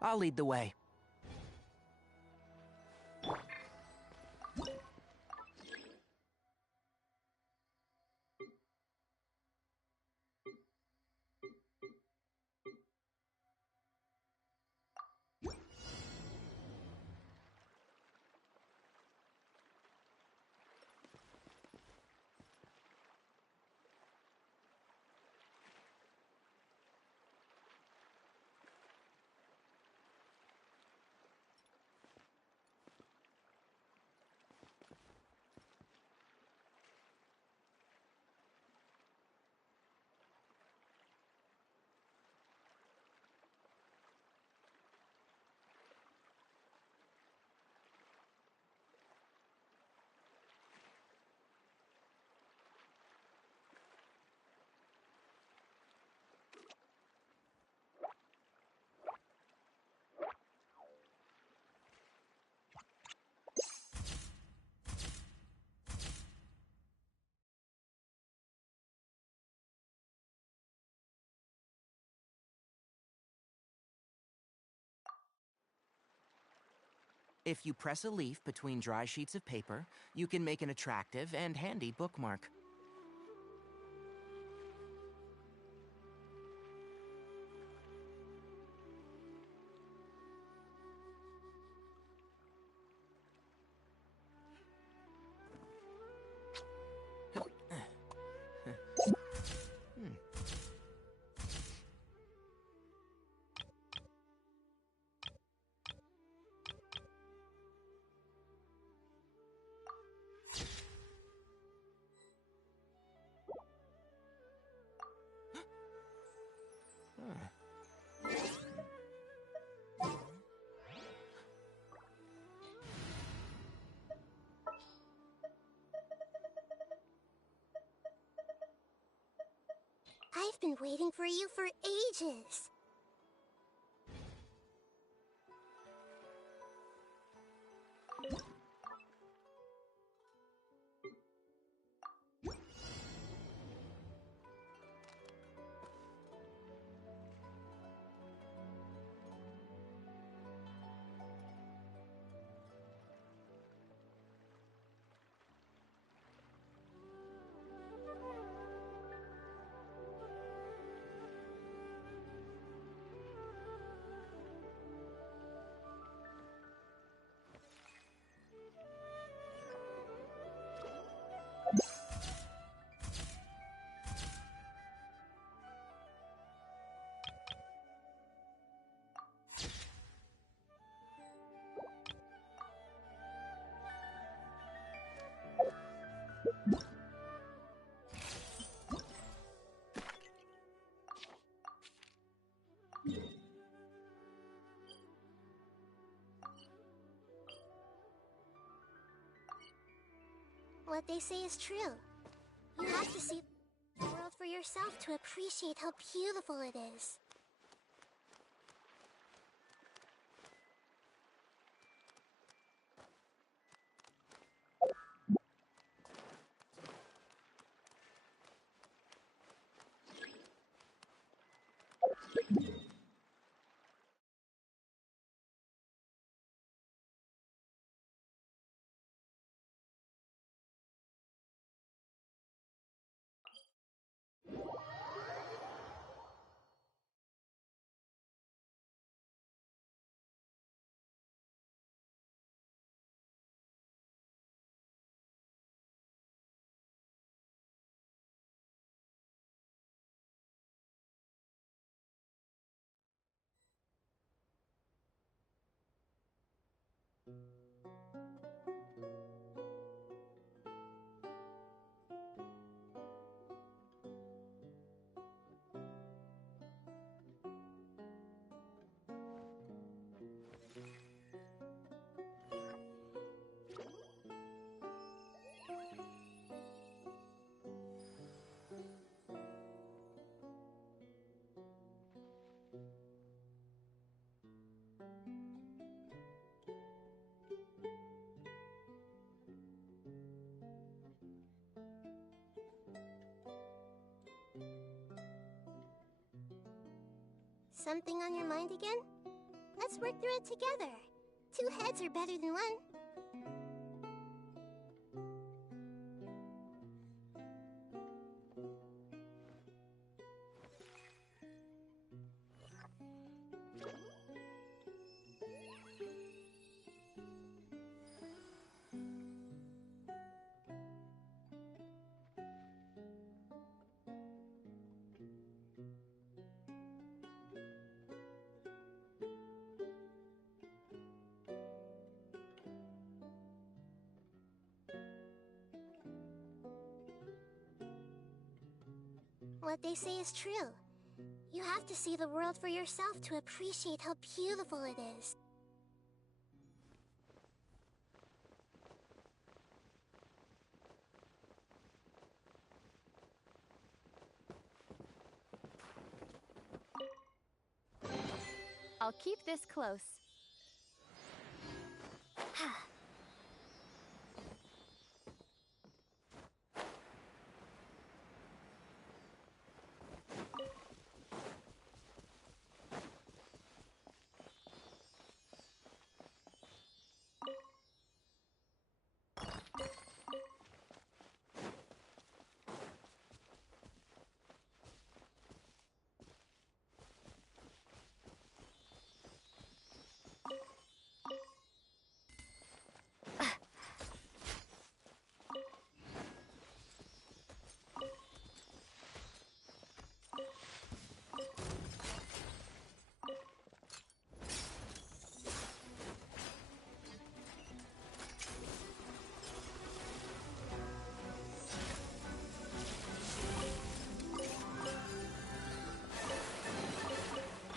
I'll lead the way. If you press a leaf between dry sheets of paper, you can make an attractive and handy bookmark. I've been waiting for you for ages. What they say is true. You have to see the world for yourself to appreciate how beautiful it is. Something on your mind again? Let's work through it together. 2 heads are better than 1. What they say is true. You have to see the world for yourself to appreciate how beautiful it is. I'll keep this close.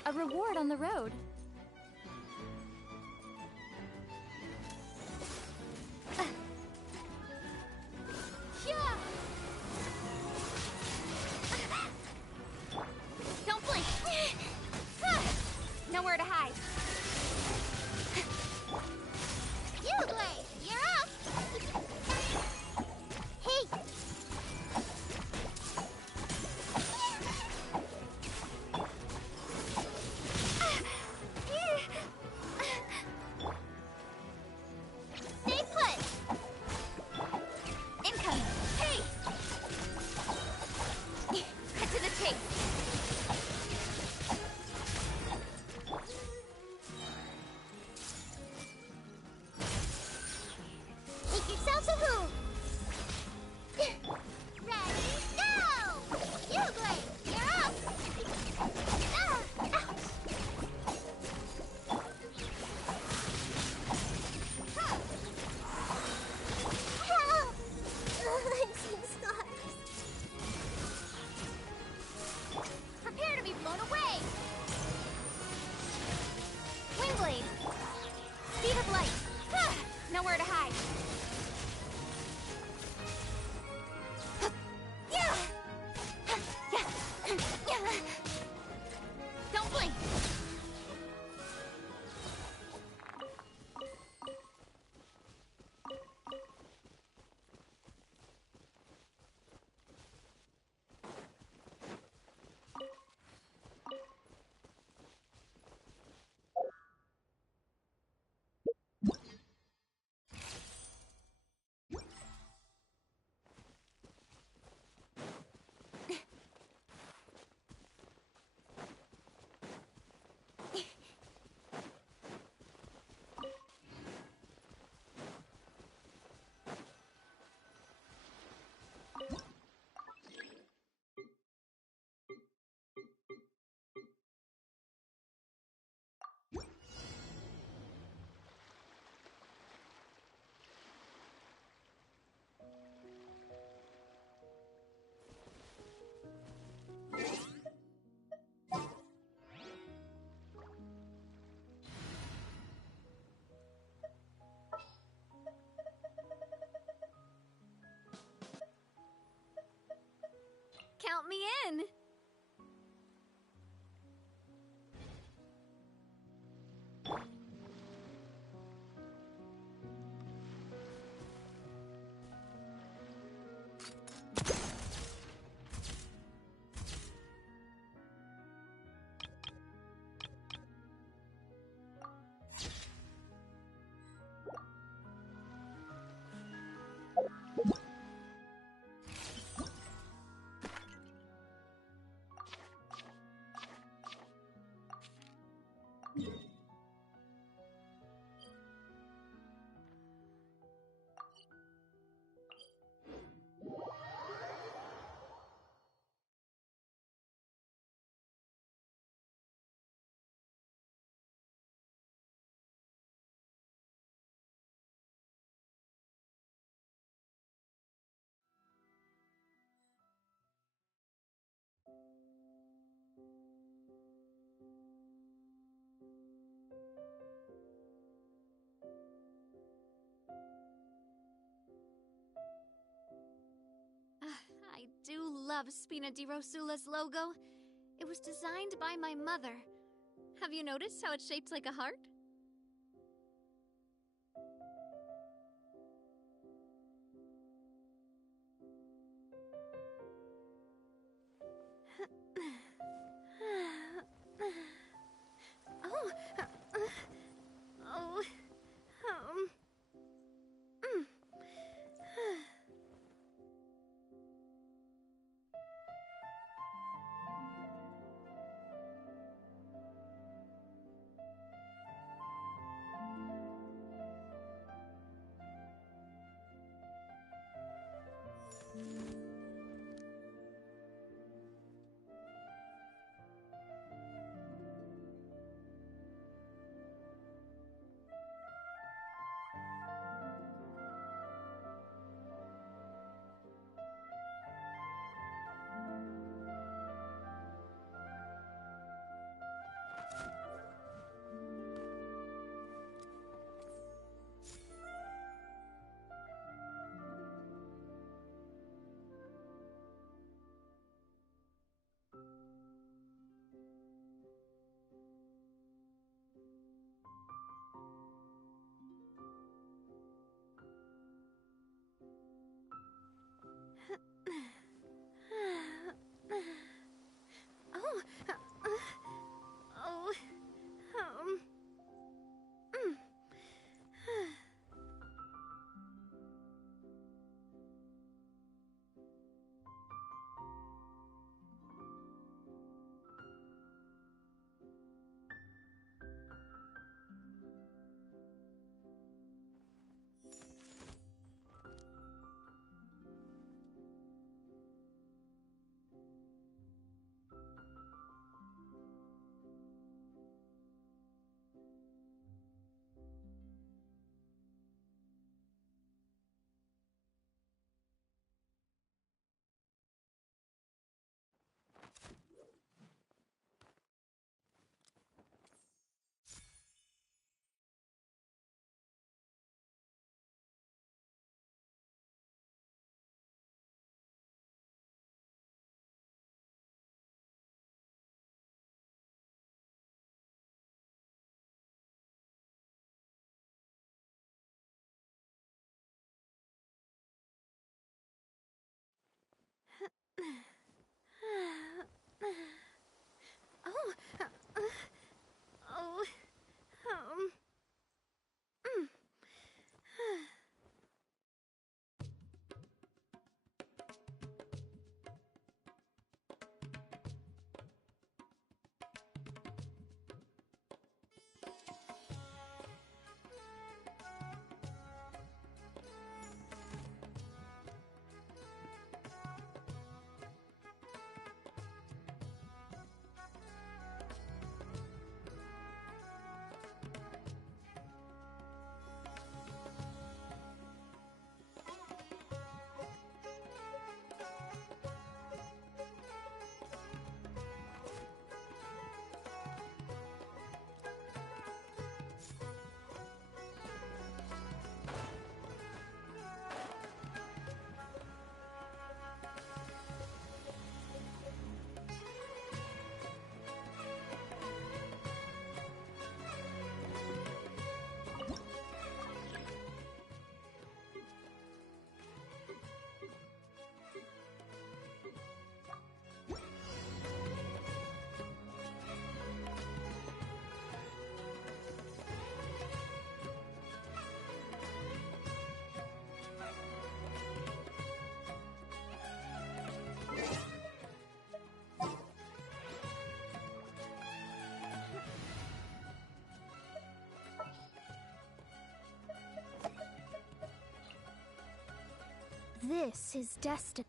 A reward on the road. Don't blink. Nowhere to hide. You, Blade! You're up! Hey! in! I do love Spina di Rosula's logo. It was designed by my mother. Have you noticed how it's shaped like a heart? Oh, oh, this is destiny.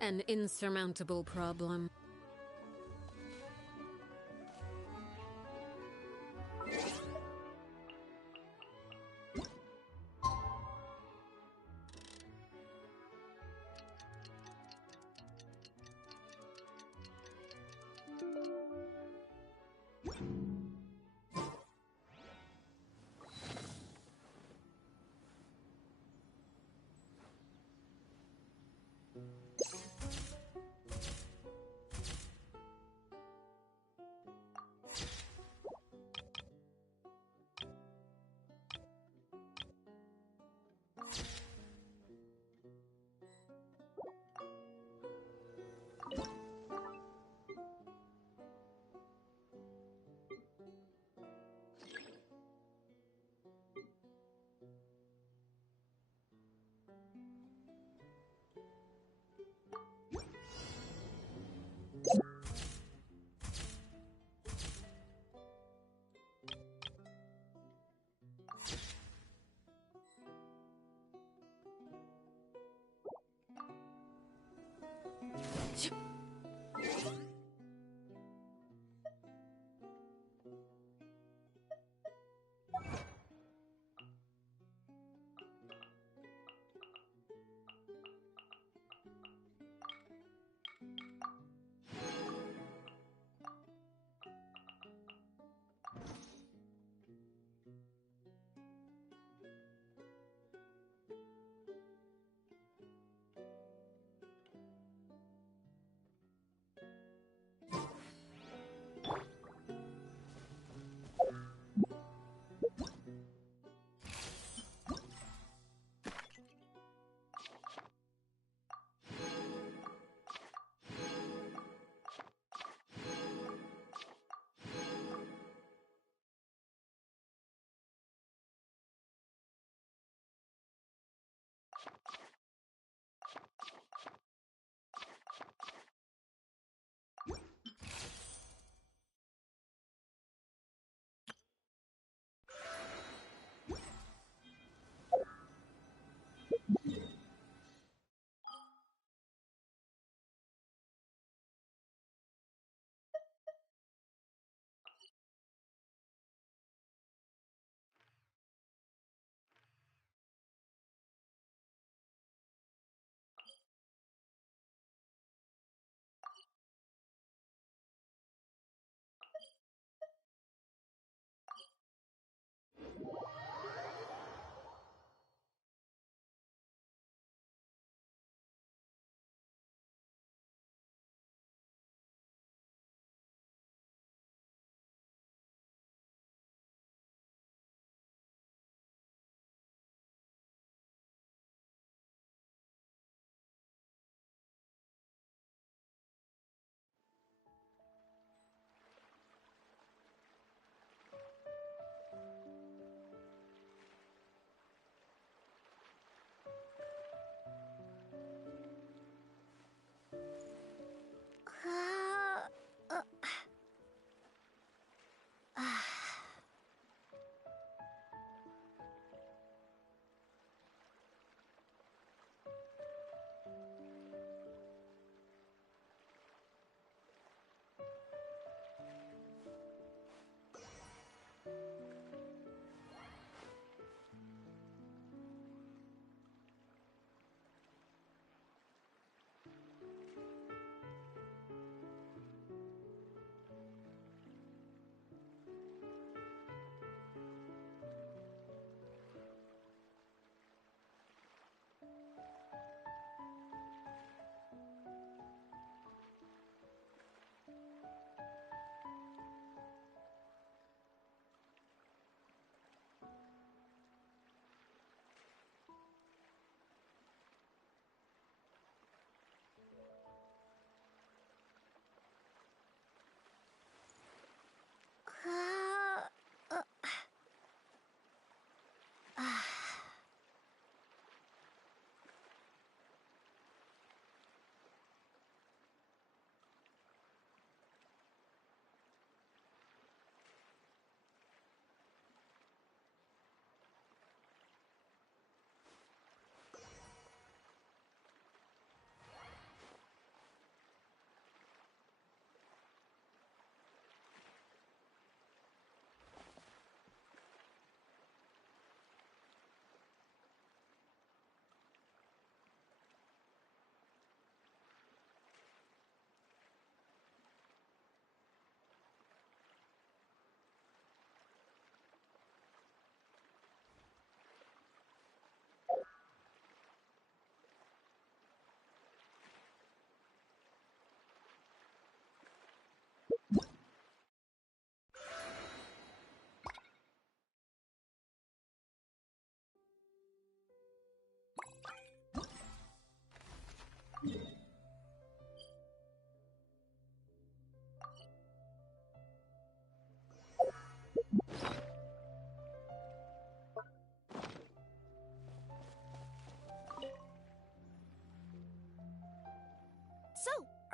An insurmountable problem.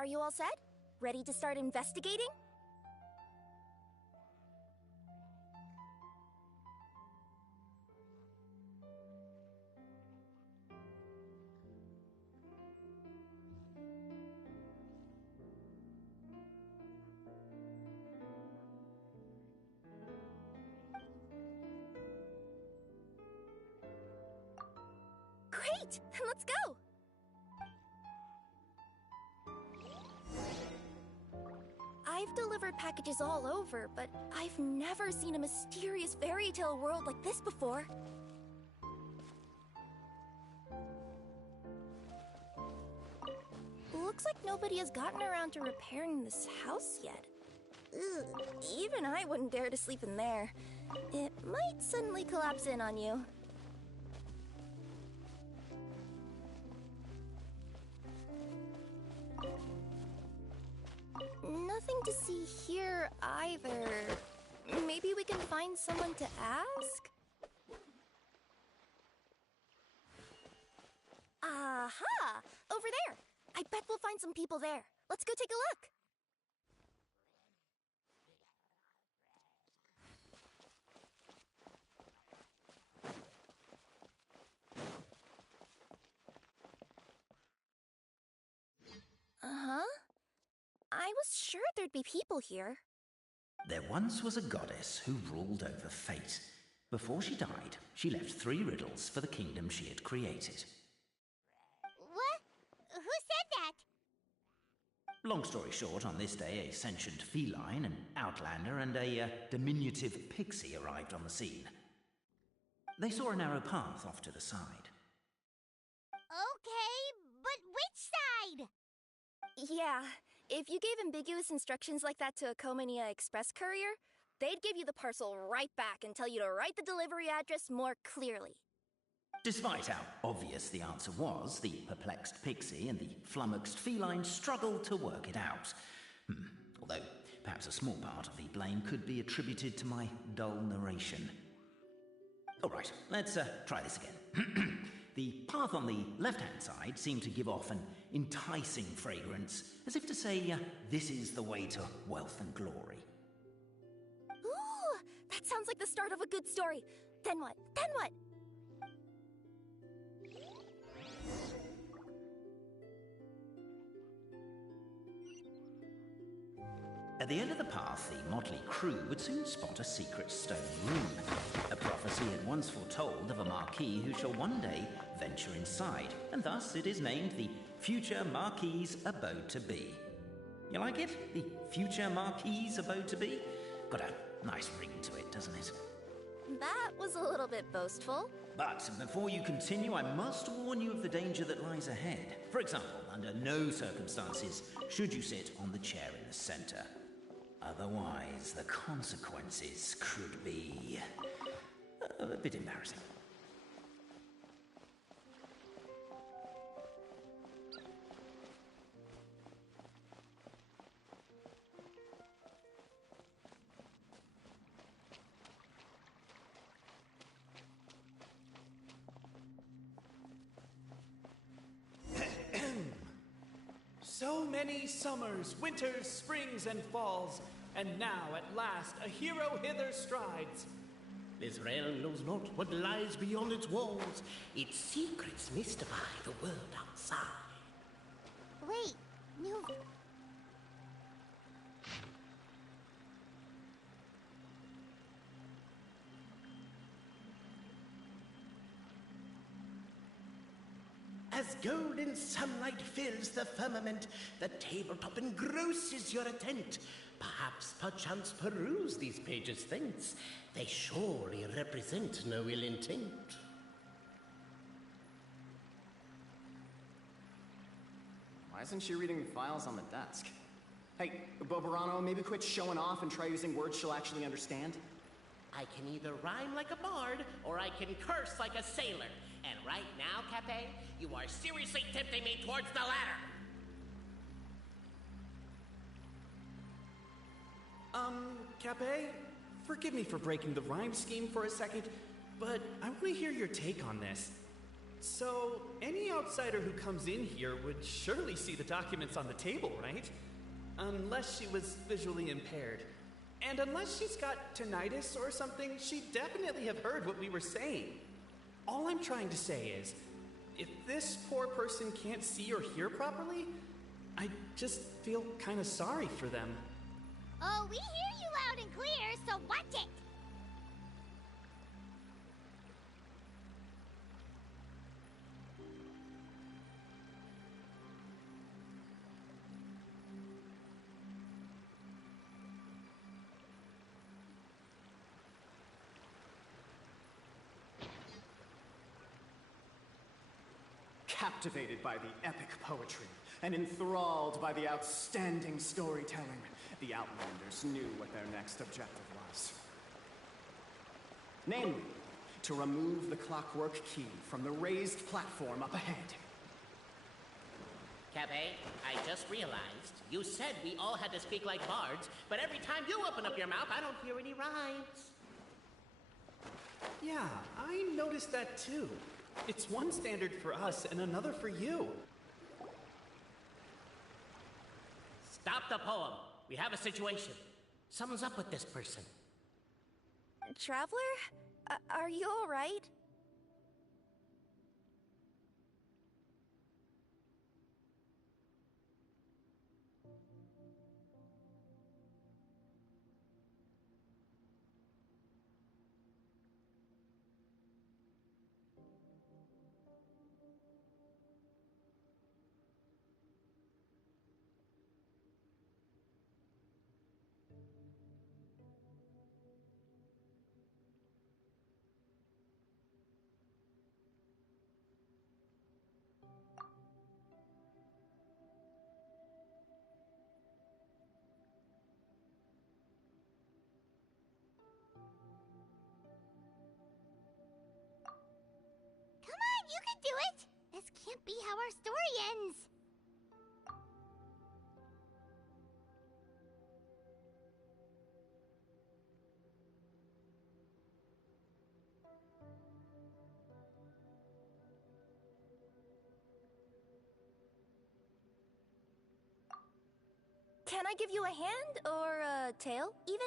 Are you all set? Ready to start investigating? Great! Let's go! I've delivered packages all over, but I've never seen a mysterious fairy tale world like this before. Looks like nobody has gotten around to repairing this house yet. Ugh, even I wouldn't dare to sleep in there. It might suddenly collapse in on you. Nothing to see here either. Maybe we can find someone to ask? Aha! Over there! I bet we'll find some people there. Let's go take a look. Uh-huh. I was sure there'd be people here. There once was a goddess who ruled over fate. Before she died, she left 3 riddles for the kingdom she had created. What? Who said that? Long story short, on this day, a sentient feline, an outlander, and a diminutive pixie arrived on the scene. They saw a narrow path off to the side. Okay, but which side? Yeah, if you gave ambiguous instructions like that to a Comania Express courier, they'd give you the parcel right back and tell you to write the delivery address more clearly. Despite how obvious the answer was, the perplexed pixie and the flummoxed feline struggled to work it out. Although, perhaps a small part of the blame could be attributed to my dull narration. Alright, let's try this again. The path on the left-hand side seemed to give off an enticing fragrance, as if to say, this is the way to wealth and glory. Ooh, that sounds like the start of a good story. Then what? Then what? At the end of the path, the motley crew would soon spot a secret stone room. A prophecy had once foretold of a marquis who shall one day venture inside, and thus it is named the Future Marquis's Abode to Be. You like it? The Future Marquis's Abode to Be? Got a nice ring to it, doesn't it? That was a little bit boastful. But before you continue, I must warn you of the danger that lies ahead. For example, under no circumstances should you sit on the chair in the center. Otherwise, the consequences could be a bit embarrassing. So many summers, winters, springs, and falls, and now at last a hero hither strides. This realm knows not what lies beyond its walls. Its secrets mystify the world outside. Wait, you... As golden sunlight fills the firmament, the tabletop engrosses your attent. Perhaps, perchance, peruse these pages thence. They surely represent no ill intent. Why isn't she reading the files on the desk? Hey, Bobarano, maybe quit showing off and try using words she'll actually understand? I can either rhyme like a bard, or I can curse like a sailor. And right now, Cape, you are seriously tempting me towards the latter. Cape, forgive me for breaking the rhyme scheme for a second, but I want to hear your take on this. So, any outsider who comes in here would surely see the documents on the table, right? Unless she was visually impaired. And unless she's got tinnitus or something, she'd definitely have heard what we were saying. All I'm trying to say is, if this poor person can't see or hear properly, I just feel kind of sorry for them. Oh, we hear you loud and clear, so watch it! Captivated by the epic poetry and enthralled by the outstanding storytelling, the Outlanders knew what their next objective was. Namely, to remove the clockwork key from the raised platform up ahead. Cafe, I just realized you said we all had to speak like bards, but every time you open up your mouth, I don't hear any rhymes. Yeah, I noticed that too. It's one standard for us and another for you. Stop the poem. We have a situation. Something's up with this person. Traveler? Are you alright? You can do it! This can't be how our story ends! Can I give you a hand or a tail, even?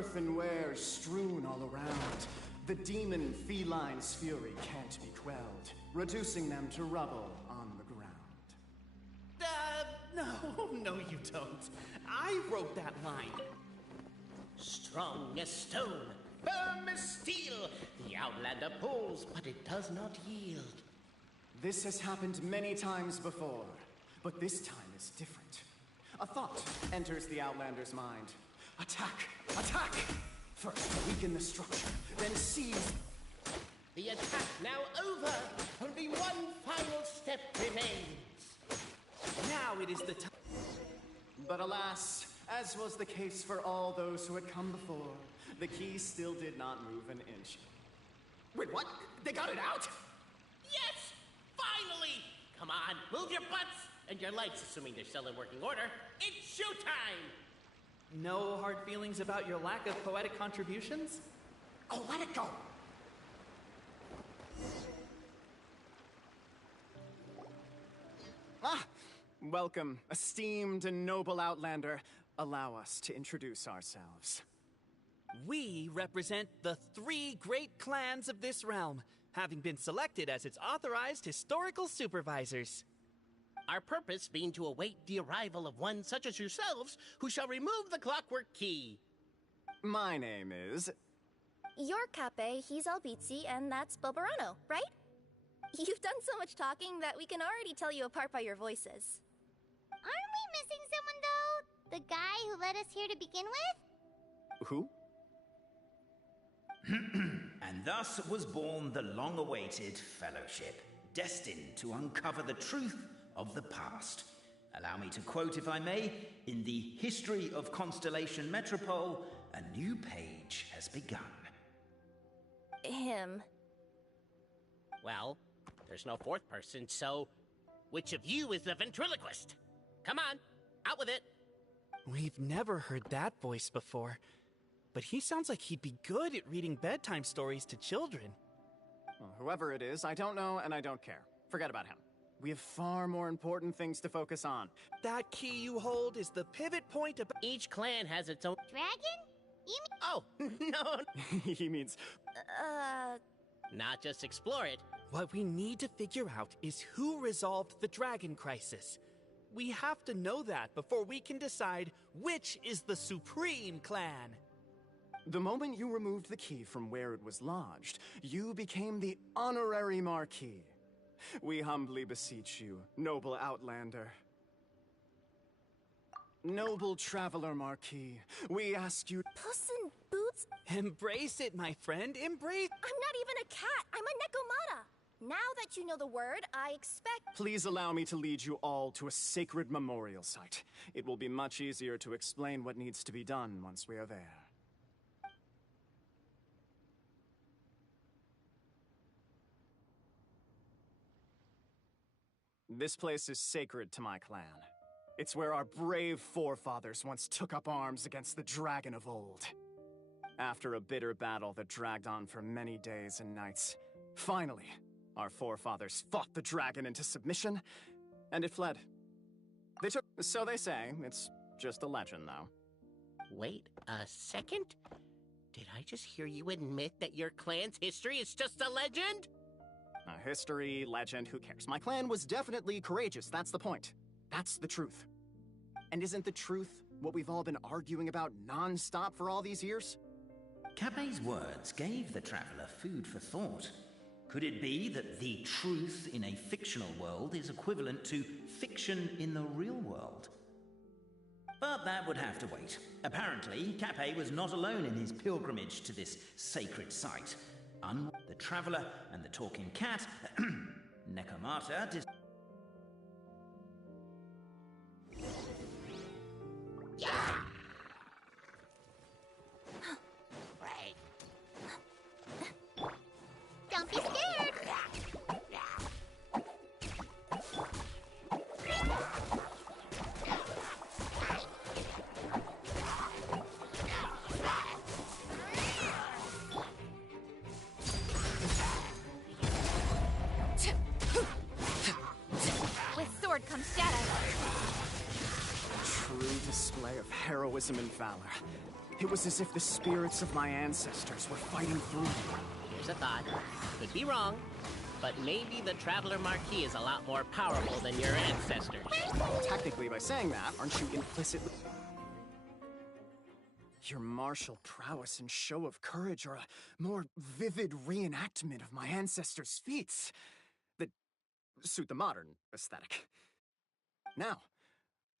earthenware strewn all around. The demon feline's fury can't be quelled, reducing them to rubble on the ground. No, you don't. I wrote that line. Strong as stone, firm as steel, the Outlander pulls, but it does not yield. This has happened many times before, but this time is different. A thought enters the Outlander's mind. Attack! Attack! First, weaken the structure, then seize. The attack now over. Only one final step remains. Now it is the time. But alas, as was the case for all those who had come before, the key still did not move an inch. Wait, what? They got it out? Yes! Finally! Come on, move your butts and your legs, assuming they're still in working order. It's showtime! No hard feelings about your lack of poetic contributions? Oh, let it go! Ah! Welcome, esteemed and noble Outlander. Allow us to introduce ourselves. We represent the 3 great clans of this realm, having been selected as its authorized historical supervisors. Our purpose being to await the arrival of one such as yourselves, who shall remove the clockwork key. My name is... You're Cape, he's Albizzi, and that's Bobarano, right? You've done so much talking that we can already tell you apart by your voices. Aren't we missing someone, though? The guy who led us here to begin with? Who? And thus was born the long-awaited fellowship, destined to uncover the truth of the past. Allow me to quote, if I may, in the history of Constellation Metropole, a new page has begun. Him. Well, there's no 4th person, so which of you is the ventriloquist? Come on, out with it. We've never heard that voice before, but he sounds like he'd be good at reading bedtime stories to children. Well, whoever it is, I don't know and I don't care. Forget about him. We have far more important things to focus on. That key you hold is the pivot point about... Each clan has its own... Dragon? You mean... Oh, no. He means... Not just explore it. What we need to figure out is who resolved the dragon crisis. We have to know that before we can decide which is the supreme clan. The moment you removed the key from where it was lodged, you became the honorary Marquis. We humbly beseech you, noble Outlander. Noble Traveler Marquis, we ask you... Puss in Boots? Embrace it, my friend, embrace... I'm not even a cat, I'm a Nekomata! Now that you know the word, I expect... Please allow me to lead you all to a sacred memorial site. It will be much easier to explain what needs to be done once we are there. This place is sacred to my clan. It's where our brave forefathers once took up arms against the dragon of old. After a bitter battle that dragged on for many days and nights, finally, our forefathers fought the dragon into submission, and it fled. They took... So they say. It's just a legend, though. Wait a second? Did I just hear you admit that your clan's history is just a legend? History, legend, who cares? My clan was definitely courageous, that's the point. That's the truth. And isn't the truth what we've all been arguing about non-stop for all these years? Cape's words gave the traveller food for thought. Could it be that the truth in a fictional world is equivalent to fiction in the real world? But that would have to wait. Apparently, Cape was not alone in his pilgrimage to this sacred site. The traveller and the talking cat, Nekomata, Right. Don't be scared! With sword comes shadow. True display of heroism and valor. It was as if the spirits of my ancestors were fighting through me. Here's a thought. Could be wrong, but maybe the Traveler Marquis is a lot more powerful than your ancestors. Technically, by saying that, aren't you implicitly... Your martial prowess and show of courage are a more vivid reenactment of my ancestors' feats that suit the modern aesthetic. Now,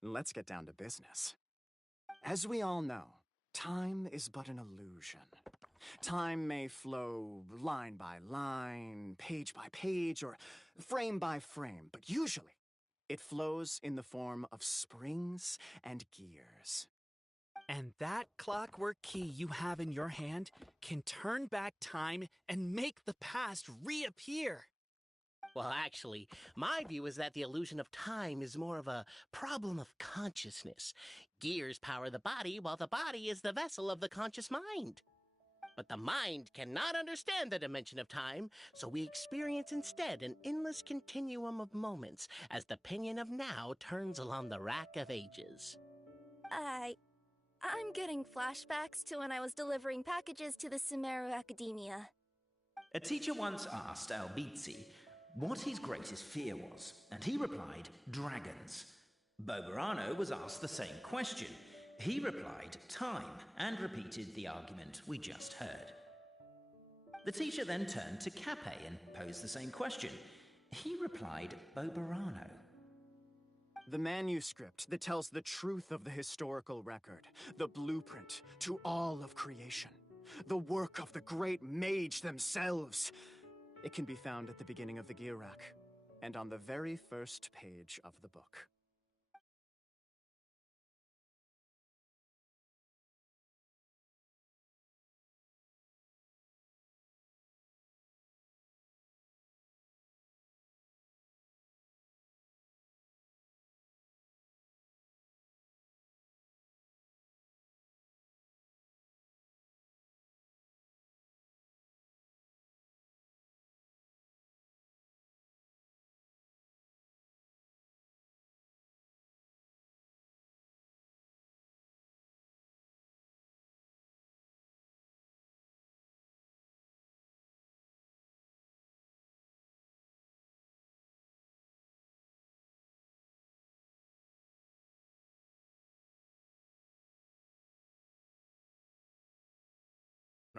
let's get down to business. As we all know, time is but an illusion. Time may flow line by line, page by page, or frame by frame, but usually it flows in the form of springs and gears. And that clockwork key you have in your hand can turn back time and make the past reappear. Well, actually, my view is that the illusion of time is more of a problem of consciousness. Gears power the body, while the body is the vessel of the conscious mind. But the mind cannot understand the dimension of time, so we experience instead an endless continuum of moments as the pinion of now turns along the rack of ages. I'm getting flashbacks to when I was delivering packages to the Sumeru Academia. A teacher once asked Albizzi what his greatest fear was, and he replied, dragons. Boberano was asked the same question. He replied, time, and repeated the argument we just heard. The teacher then turned to Cape and posed the same question. He replied, Boberano. The manuscript that tells the truth of the historical record, the blueprint to all of creation, the work of the great mage themselves. It can be found at the beginning of the Girac, and on the very first page of the book.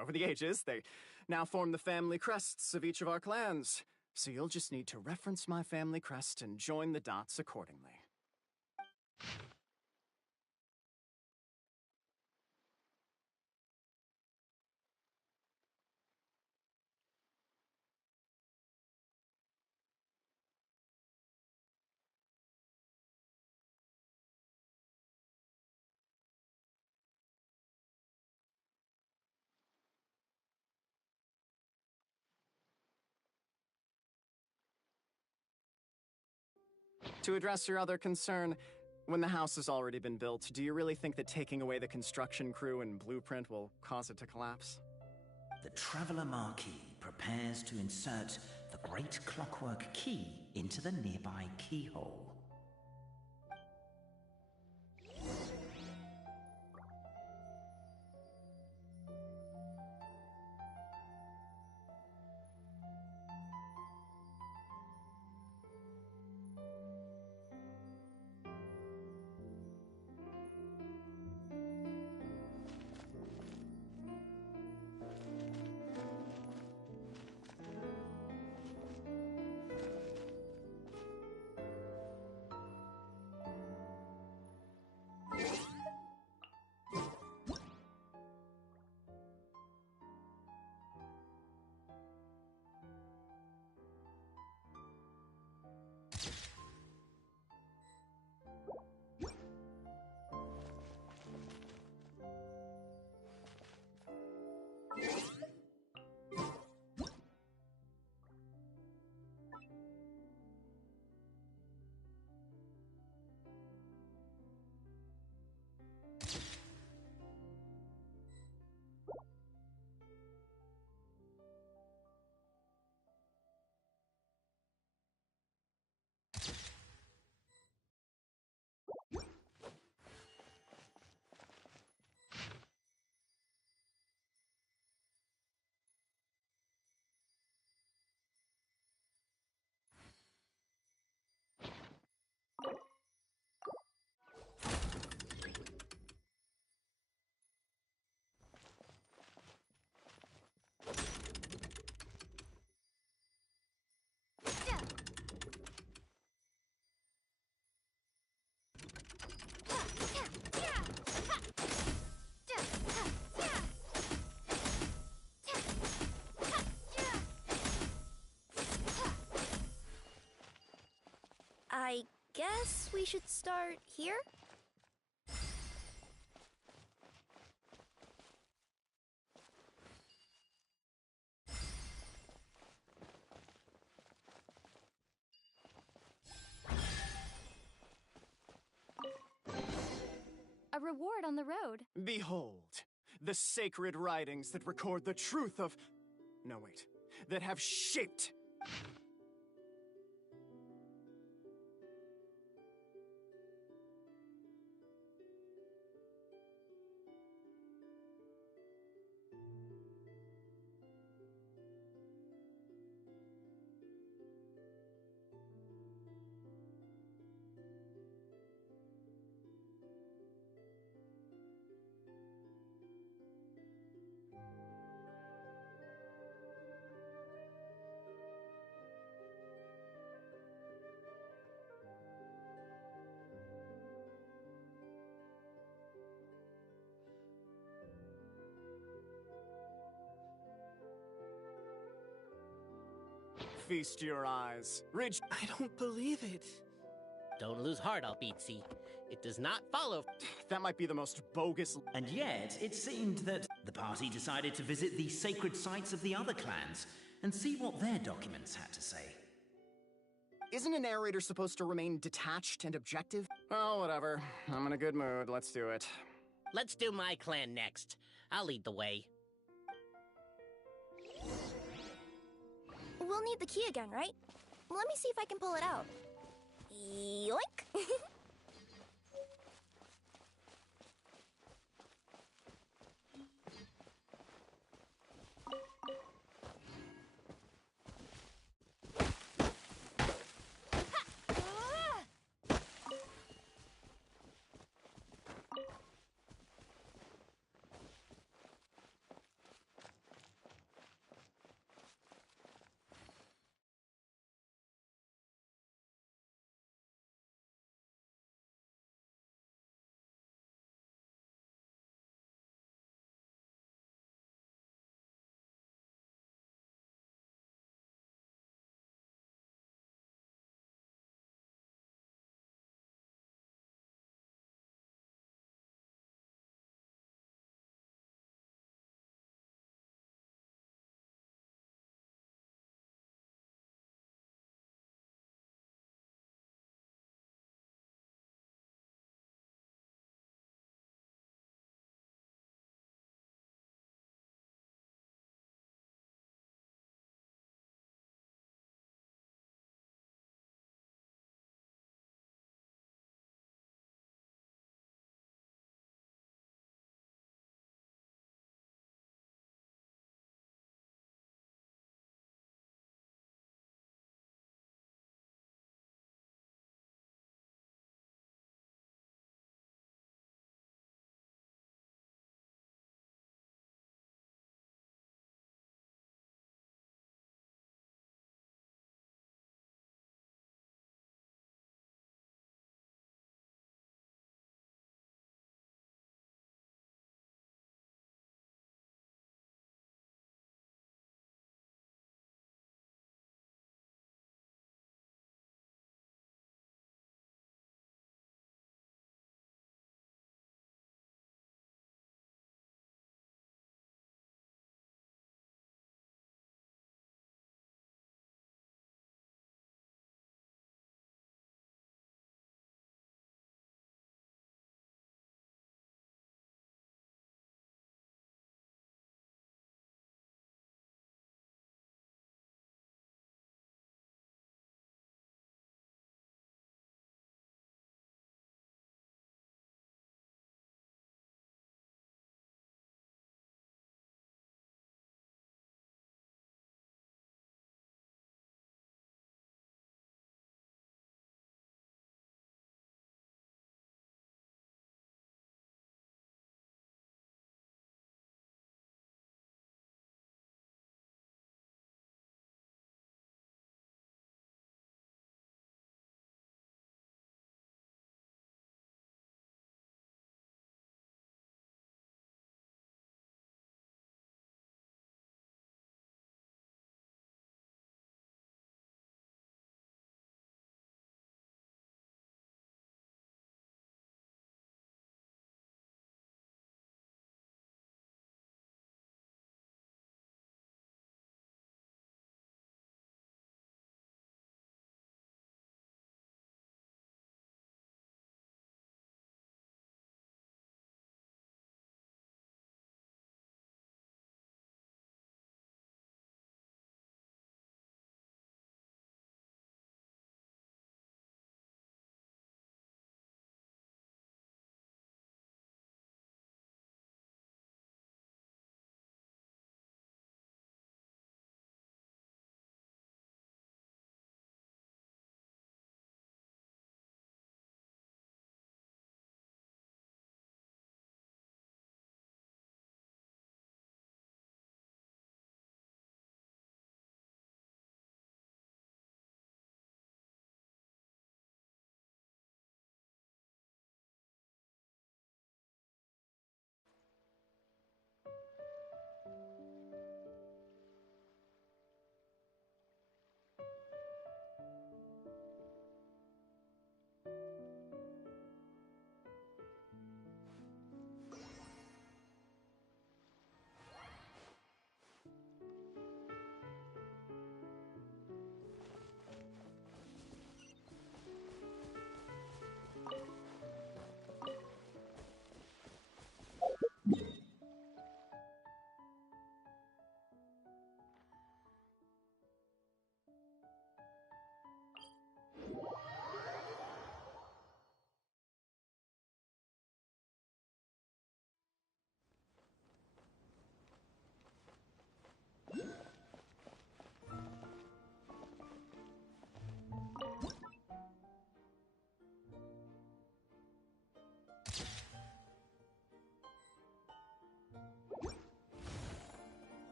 Over the ages, they now form the family crests of each of our clans. So you'll just need to reference my family crest and join the dots accordingly. To address your other concern, when the house has already been built, do you really think that taking away the construction crew and blueprint will cause it to collapse? The Traveler Marquis prepares to insert the great clockwork key into the nearby keyhole. I guess we should start here? A reward on the road. Behold, the sacred writings that record the truth of... No, wait. That have shaped... Feast your eyes. I don't believe it. Don't lose heart, Albeetsi. It does not follow. That might be the most bogus... And yet, it seemed that the party decided to visit the sacred sites of the other clans and see what their documents had to say. Isn't a narrator supposed to remain detached and objective? Oh, whatever. I'm in a good mood. Let's do it. Let's do my clan next. I'll lead the way. We'll need the key again, right? Let me see if I can pull it out. Yoink!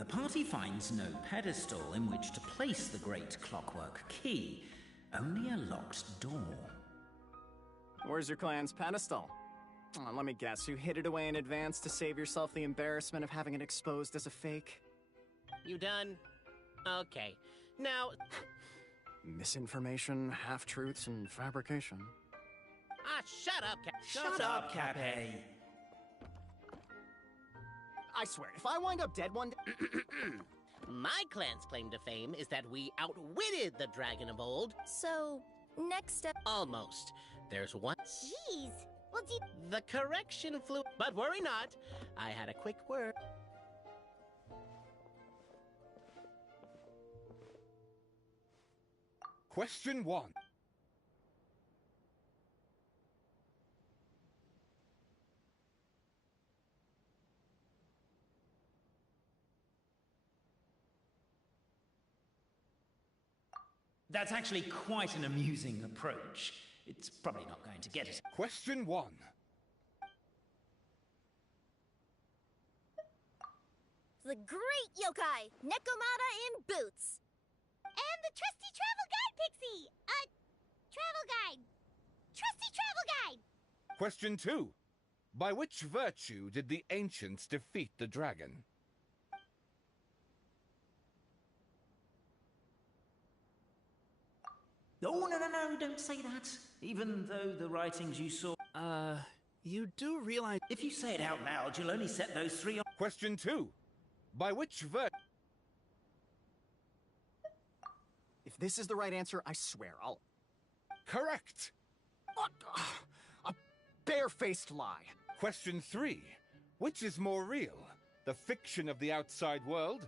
The party finds no pedestal in which to place the great clockwork key, only a locked door. Where's your clan's pedestal? Let me guess, you hid it away in advance to save yourself the embarrassment of having it exposed as a fake? You done? Okay. Now... Misinformation, half-truths, and fabrication. Ah, shut up, Shut up, Cappy. I swear, if I wind up dead one day... My clan's claim to fame is that we outwitted the dragon of old. So, next step... Almost. There's one... Jeez. Well, The correction flew... But worry not. I had a quick word. Question 1. That's actually quite an amusing approach. It's probably not going to get it. Question 1. The great yokai, Nekomata in boots. and the trusty travel guide, Pixie! Travel guide. Trusty travel guide! Question 2. By which virtue did the ancients defeat the dragon? Oh, no, don't say that. Even though the writings you saw... You do realize... If you say it out loud, you'll only set those three on... Question 2. By which virtue... If this is the right answer, I swear I'll... Correct! What? A barefaced lie. Question 3. Which is more real? The fiction of the outside world?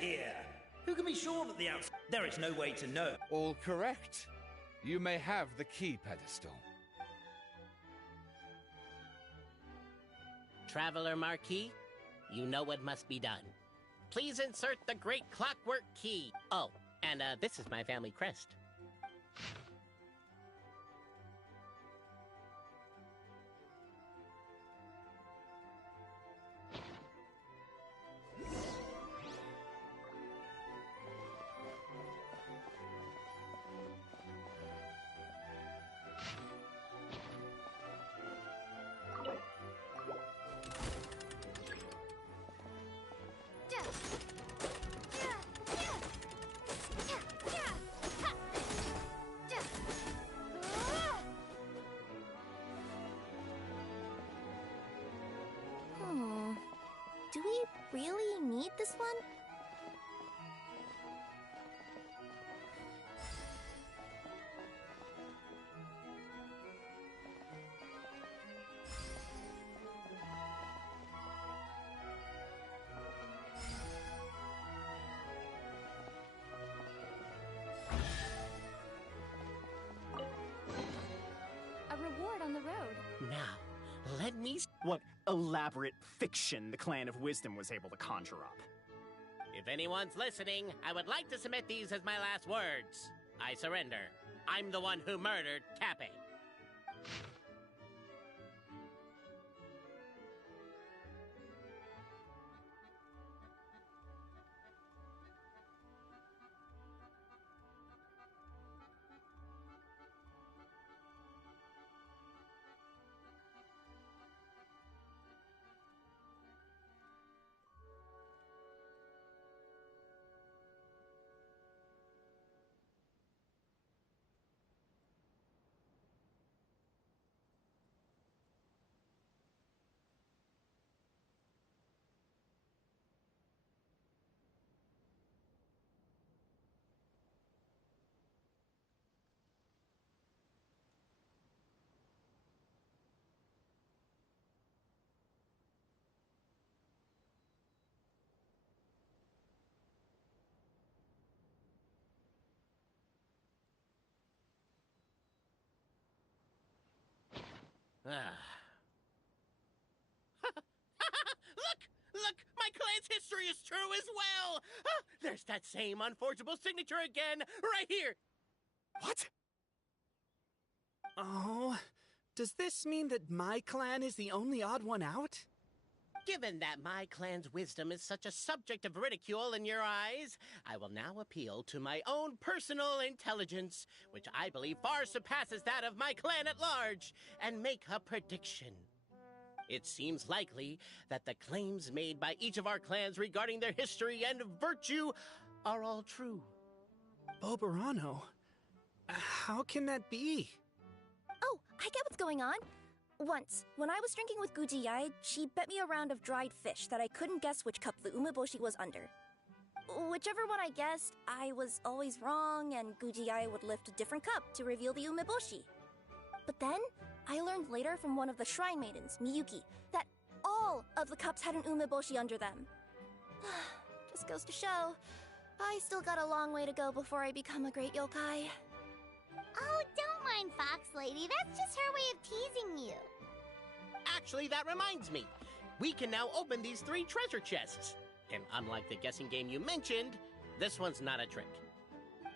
Here! Who can be sure that the outside... There is no way to know. All correct. You may have the key pedestal. Traveler Marquis, you know what must be done. Please insert the great clockwork key. Oh, and this is my family crest. Do we really need this one? A reward on the road. Now, let me... What elaborate fiction the Clan of Wisdom was able to conjure up. If anyone's listening, I would like to submit these as my last words. I surrender. I'm the one who murdered Cappy. Look! My clan's This history is true as well! Ah, there's that same unforgeable signature again, right here! What? Oh, does this mean that my clan is the only odd one out? Given that my clan's wisdom is such a subject of ridicule in your eyes, I will now appeal to my own personal intelligence, which I believe far surpasses that of my clan at large, and make a prediction. It seems likely that the claims made by each of our clans regarding their history and virtue are all true. Boberano? How can that be? Oh, I get what's going on. Once, when I was drinking with Gujiyai, she bet me a round of dried fish that I couldn't guess which cup the umeboshi was under. Whichever one I guessed, I was always wrong, and Gujiyai would lift a different cup to reveal the umeboshi. But then, I learned later from one of the shrine maidens, Miyuki, that all of the cups had an umeboshi under them. Just goes to show, I still got a long way to go before I become a great yokai. Oh, don't mind Fox Lady. That's just her way of teasing you. Actually, that reminds me. We can now open these 3 treasure chests. And unlike the guessing game you mentioned, this one's not a trick.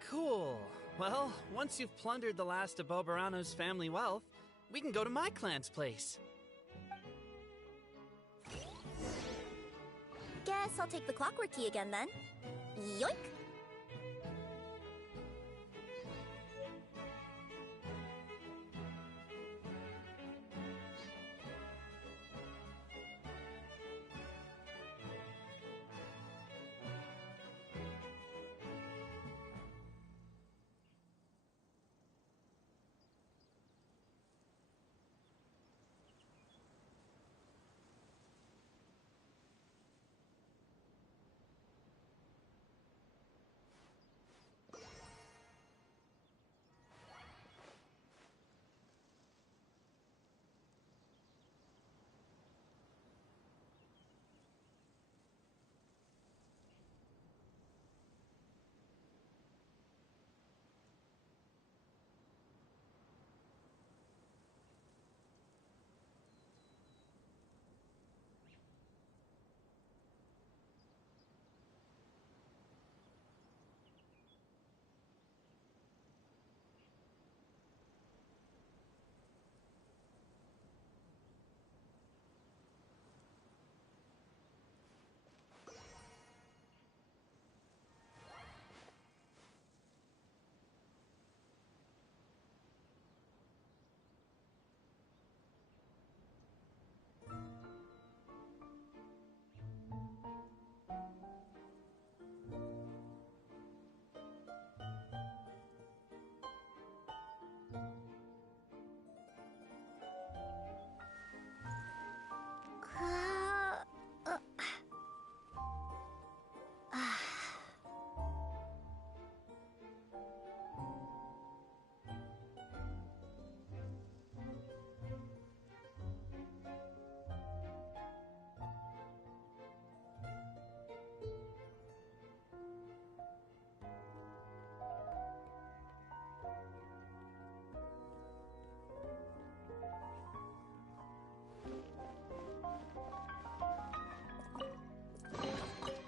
Cool. Well, once you've plundered the last of Boberano's family wealth, we can go to my clan's place. Guess I'll take the clockwork key again then. Yoink!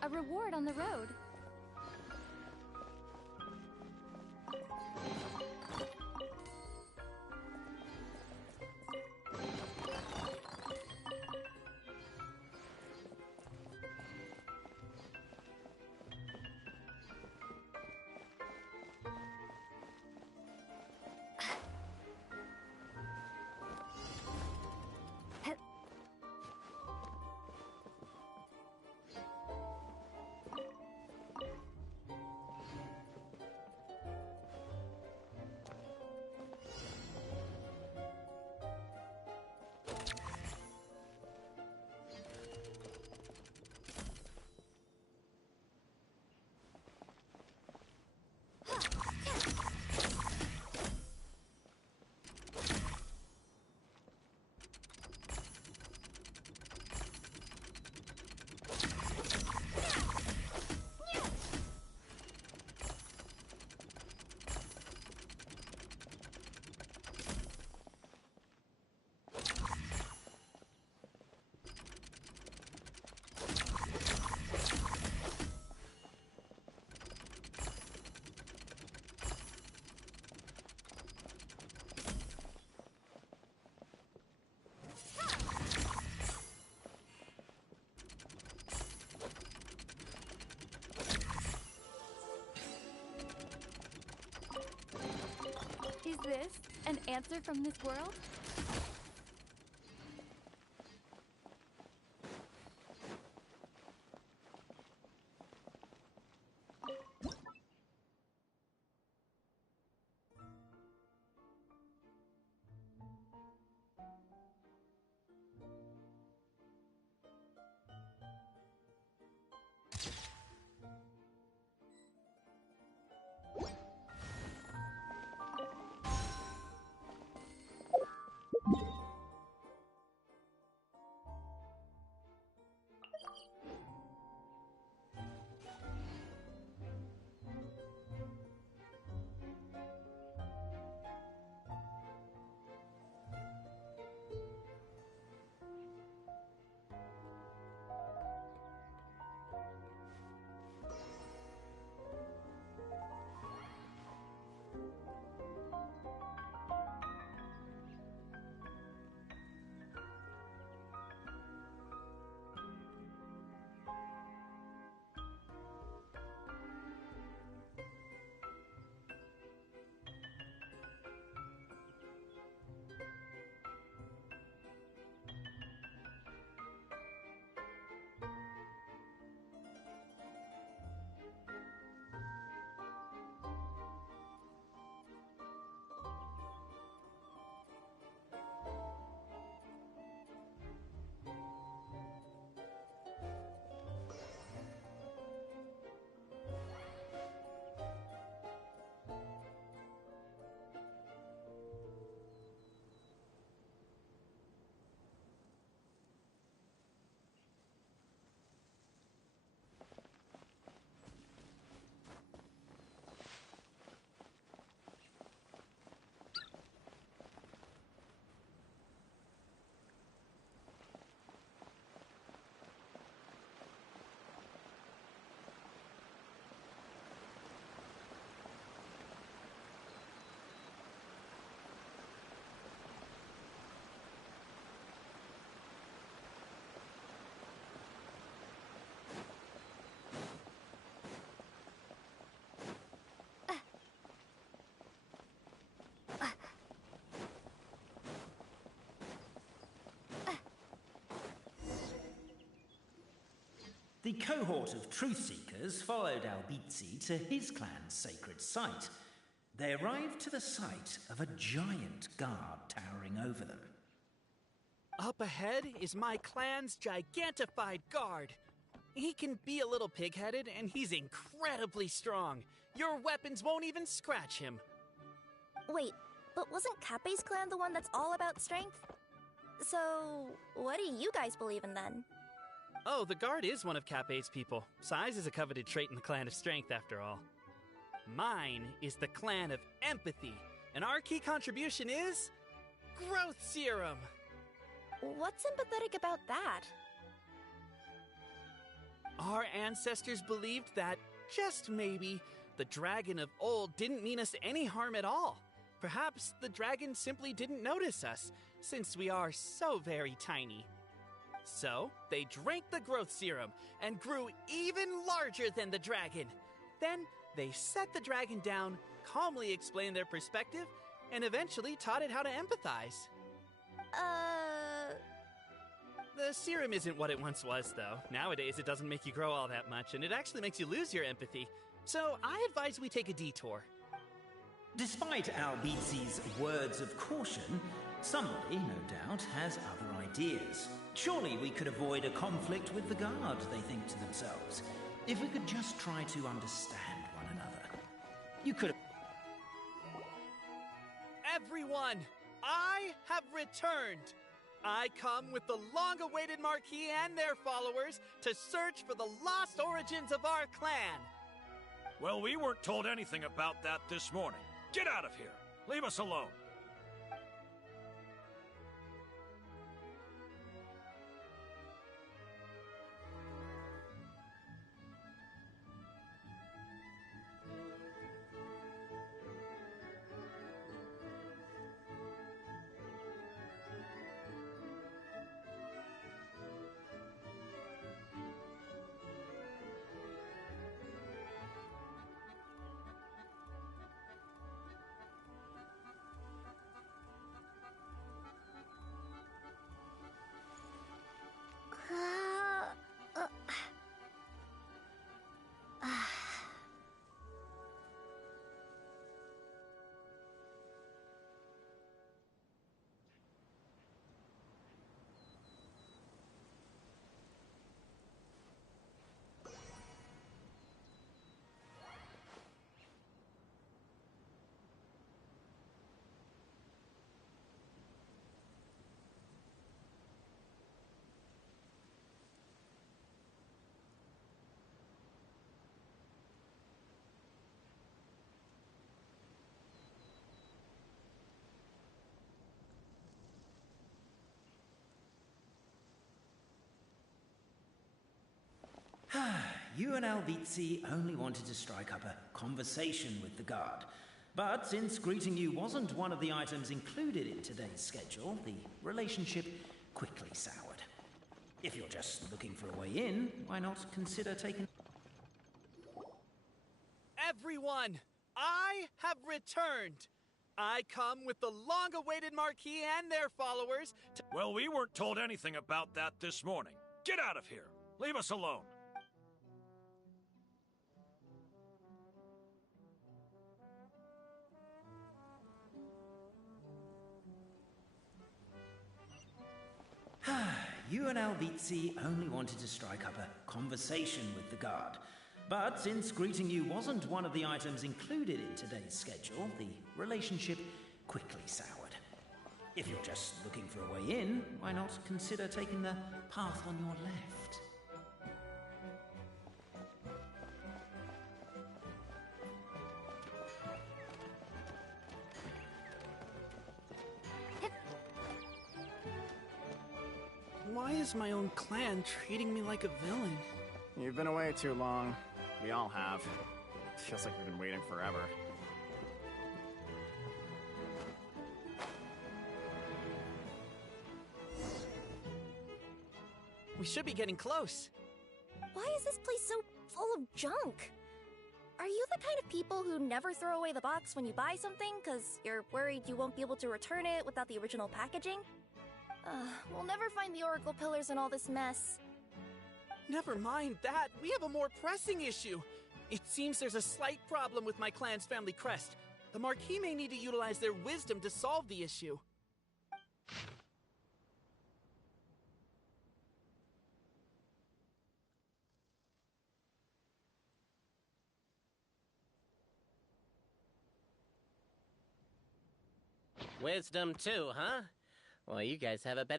A reward on the road. this an answer from this world? The cohort of truth-seekers followed Albizzi to his clan's sacred site. They arrived to the site of a giant guard towering over them. Up ahead is my clan's gigantified guard. He can be a little pig-headed, and he's incredibly strong. Your weapons won't even scratch him. Wait, but wasn't Kappei's clan the one that's all about strength? So, what do you guys believe in then? Oh, the guard is one of Kappei's people. Size is a coveted trait in the clan of strength, after all. Mine is the clan of empathy, and our key contribution is growth serum. What's empathetic about that? Our ancestors believed that, just maybe, the dragon of old didn't mean us any harm at all. Perhaps the dragon simply didn't notice us, since we are so very tiny. So, they drank the growth serum and grew even larger than the dragon. Then, they set the dragon down, calmly explained their perspective, and eventually taught it how to empathize. The serum isn't what it once was, though. Nowadays, it doesn't make you grow all that much, and it actually makes you lose your empathy. So, I advise we take a detour. Despite Albizzi's words of caution, somebody, no doubt, has other ideas. Surely we could avoid a conflict with the guard, they think to themselves, if we could just try to understand one another. You could have... Everyone, I have returned. I come with the long-awaited Marquis and their followers to search for the lost origins of our clan. Well, we weren't told anything about that this morning. Get out of here. Leave us alone. You and Albizi only wanted to strike up a conversation with the guard. But since greeting you wasn't one of the items included in today's schedule, the relationship quickly soured. If you're just looking for a way in, why not consider taking... Everyone, I have returned. I come with the long-awaited Marquis and their followers to... Well, we weren't told anything about that this morning. Get out of here. Leave us alone. You and Albizi only wanted to strike up a conversation with the guard. But since greeting you wasn't one of the items included in today's schedule, the relationship quickly soured. If you're just looking for a way in, why not consider taking the path on your left? Why is my own clan treating me like a villain? You've been away too long. We all have. Feels like we've been waiting forever. We should be getting close. Why is this place so full of junk? Are you the kind of people who never throw away the box when you buy something because you're worried you won't be able to return it without the original packaging? We'll never find the Oracle Pillars in all this mess. Never mind that. We have a more pressing issue. It seems there's a slight problem with my clan's family crest. The Marquis may need to utilize their wisdom to solve the issue. Wisdom too, huh? Well, you guys have a bet.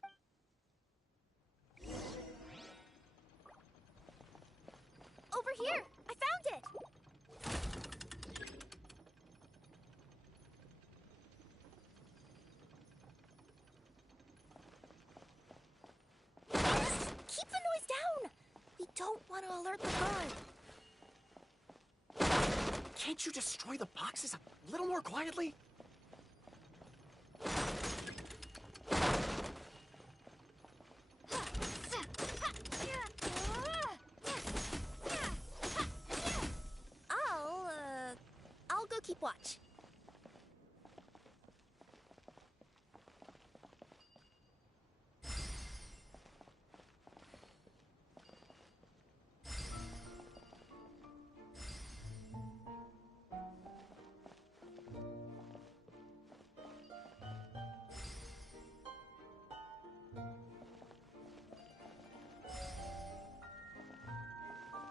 Over here! I found it! Keep the noise down! We don't want to alert the guard. Can't you destroy the boxes a little more quietly? I'll go keep watch.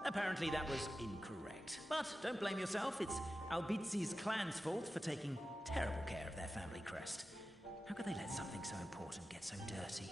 Apparently that was incorrect. But don't blame yourself, it's Albizi's clan's fault for taking terrible care of their family crest. How could they let something so important get so dirty?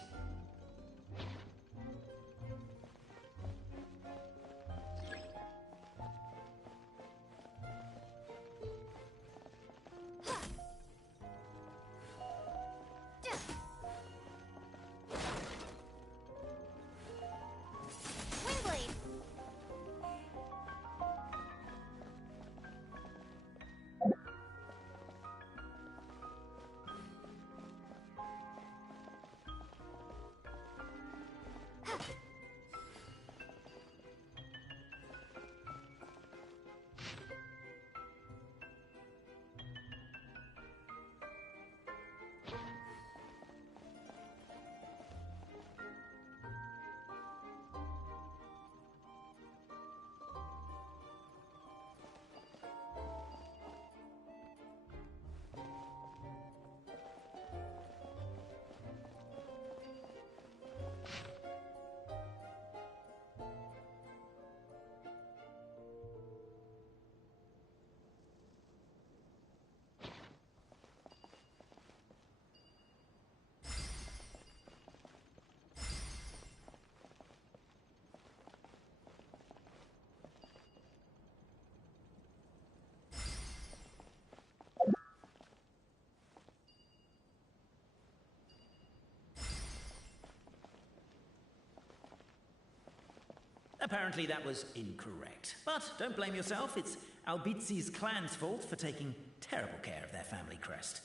Apparently that was incorrect. But don't blame yourself, it's Albizi's clan's fault for taking terrible care of their family crest.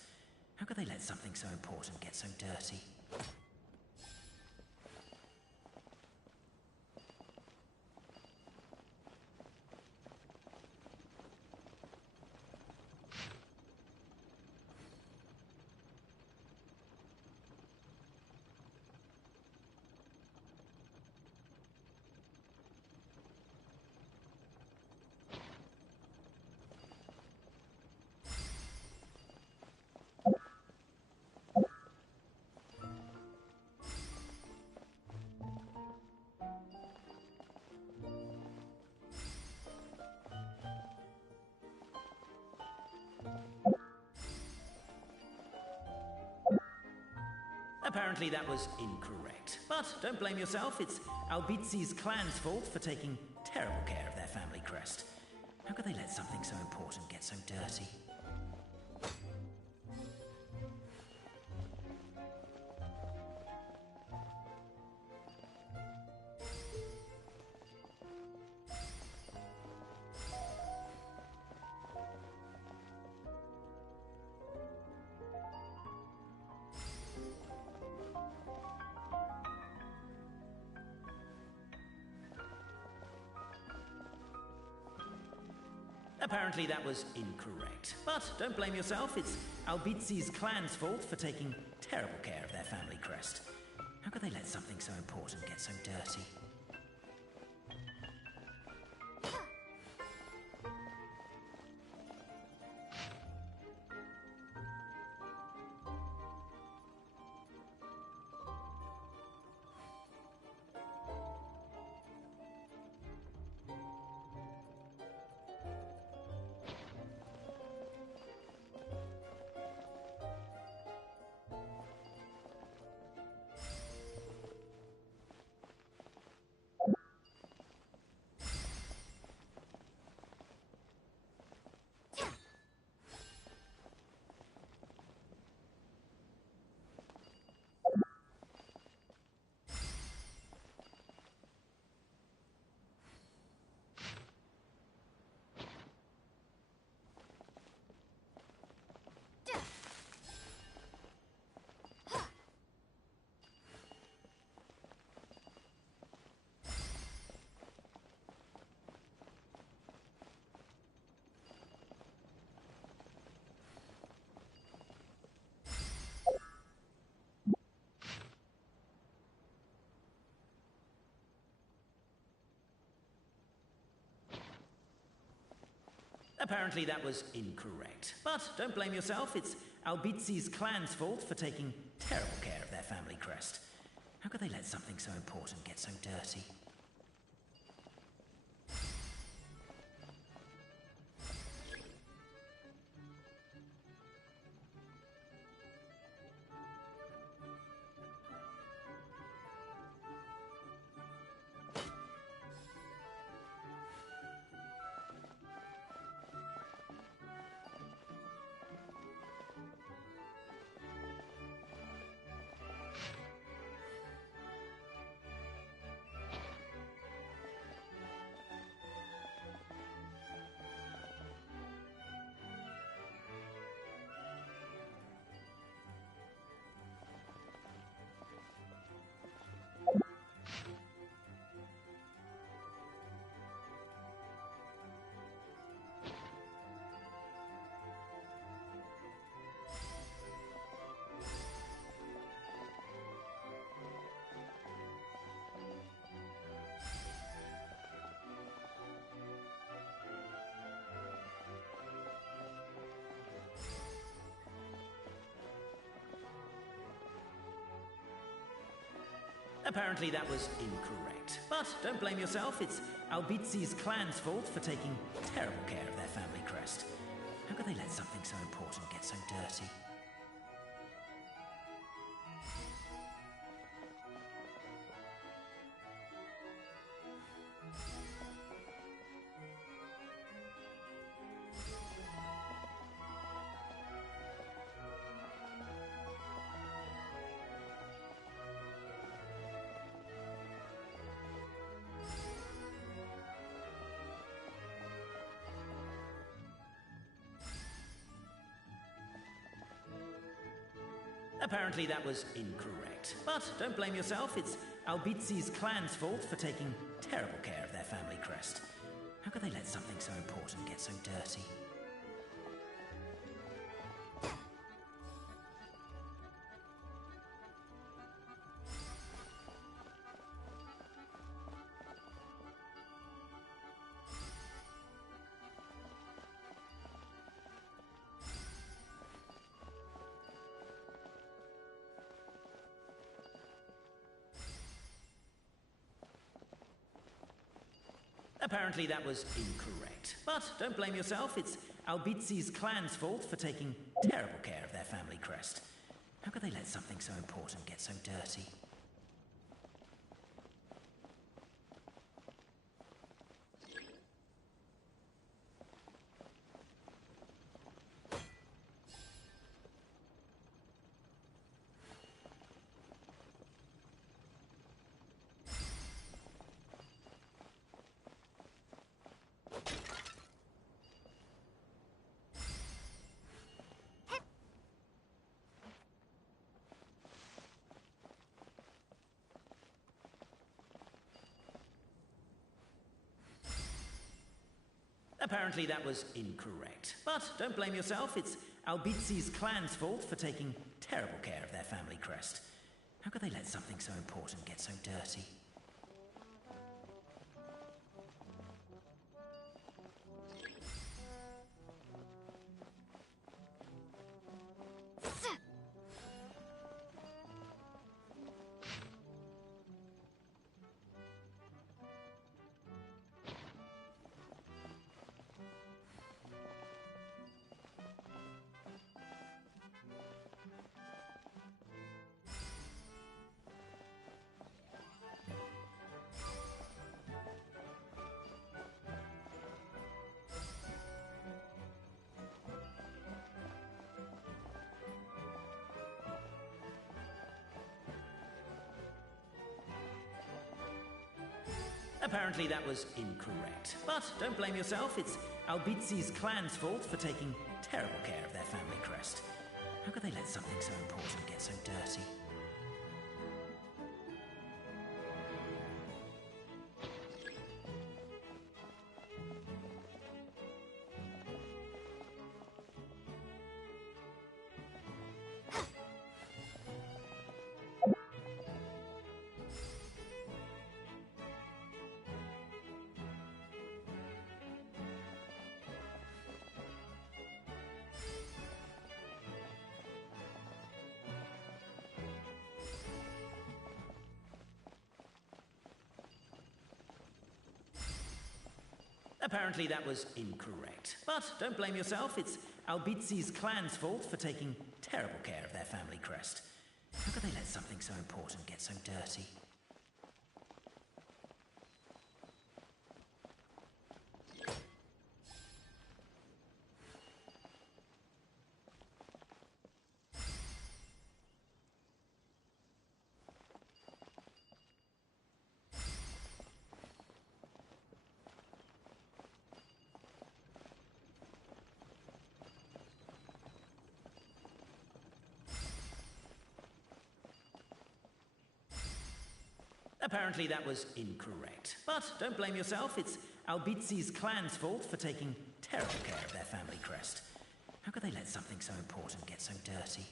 How could they let something so important get so dirty? Apparently that was incorrect. But don't blame yourself, it's Albizi's clan's fault for taking terrible care of their family crest. How could they let something so important get so dirty? Apparently that was incorrect. But don't blame yourself, it's Albizi's clan's fault for taking terrible care of their family crest. How could they let something so important get so dirty? Apparently that was incorrect. But don't blame yourself, it's Albizi's clan's fault for taking terrible care of their family crest. How could they let something so important get so dirty? Apparently that was incorrect. But don't blame yourself, it's Albizi's clan's fault for taking terrible care of their family crest. How could they let something so important get so dirty? Apparently that was incorrect. But don't blame yourself, it's Albizi's clan's fault for taking terrible care of their family crest. How could they let something so important get so dirty? Apparently that was incorrect. But don't blame yourself, it's Albizi's clan's fault for taking terrible care of their family crest. How could they let something so important get so dirty? Apparently that was incorrect. But don't blame yourself, it's Albizi's clan's fault for taking terrible care of their family crest. How could they let something so important get so dirty? Apparently that was incorrect. But don't blame yourself, it's Albizi's clan's fault for taking terrible care of their family crest. How could they let something so important get so dirty? Apparently that was incorrect. But don't blame yourself, it's Albizi's clan's fault for taking terrible care of their family crest. How could they let something so important get so dirty? Apparently that was incorrect. But don't blame yourself, it's Albizi's clan's fault for taking terrible care of their family crest. How could they let something so important get so dirty?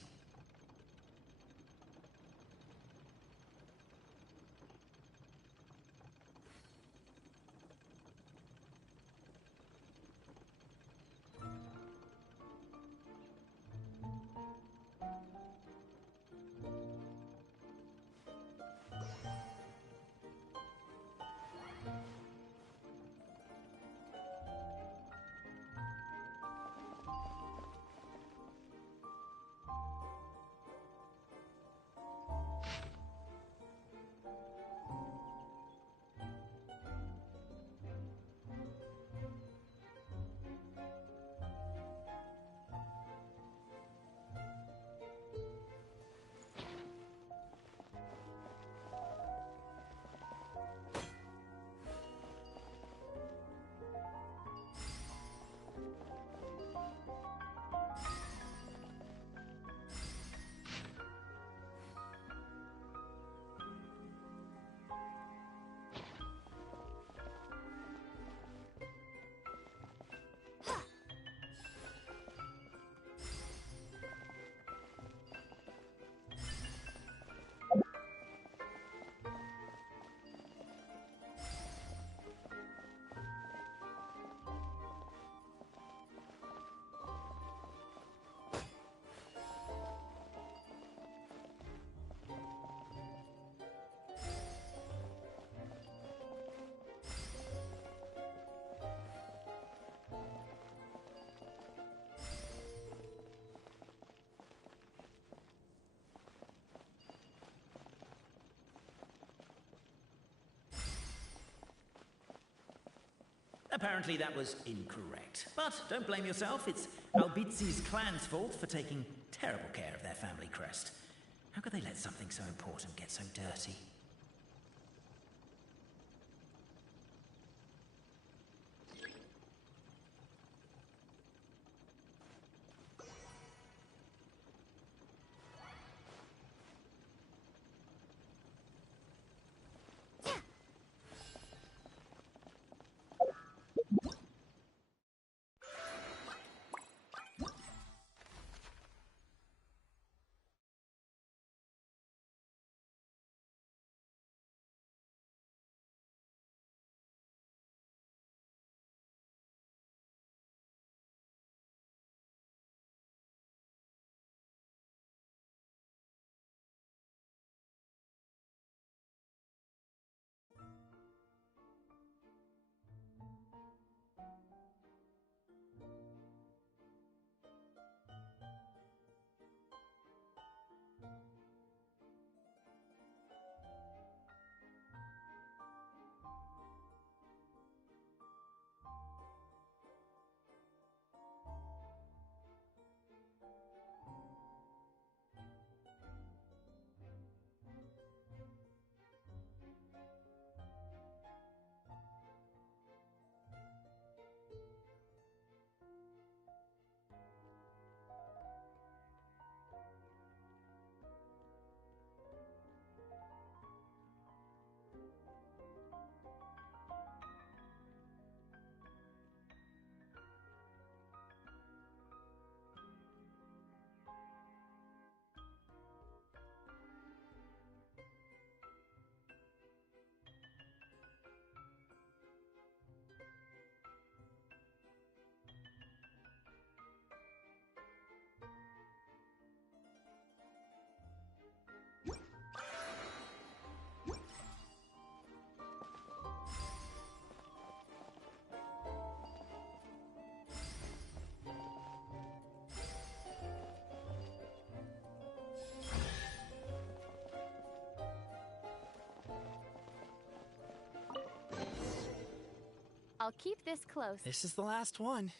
Apparently that was incorrect. But don't blame yourself, it's Albizi's clan's fault for taking terrible care of their family crest. How could they let something so important get so dirty? I'll keep this close. This is the last one.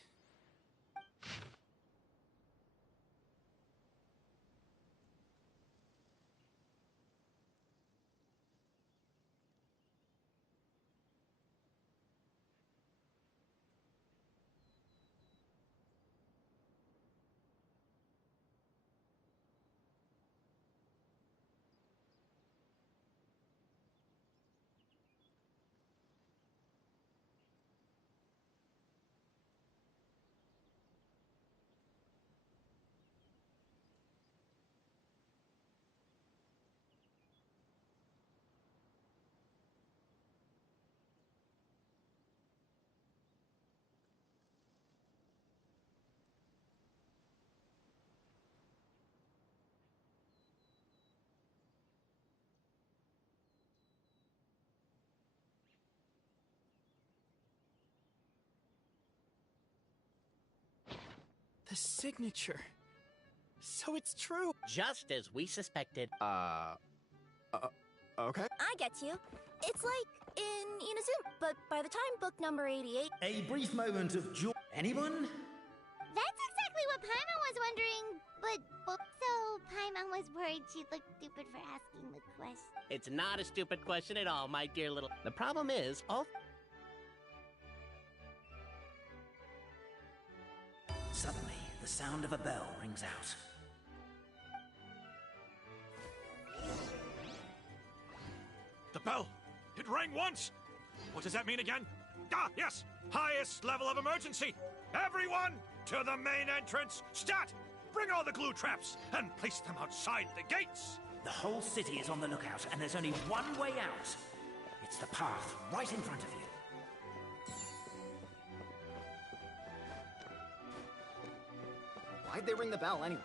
The signature. So it's true. Just as we suspected. Okay. I get you. It's like in Inazuma, but by the time book number 88... A brief moment of joy. Anyone? That's exactly what Paimon was wondering, but so Paimon was worried she'd look stupid for asking the question. It's not a stupid question at all, my dear little... The problem is, Suddenly, the sound of a bell rings out. The bell! It rang once! What does that mean again? Ah, yes! Highest level of emergency! Everyone, to the main entrance! Stat! Bring all the glue traps and place them outside the gates! The whole city is on the lookout, and there's only one way out. It's the path right in front of you. Why'd they ring the bell anyway?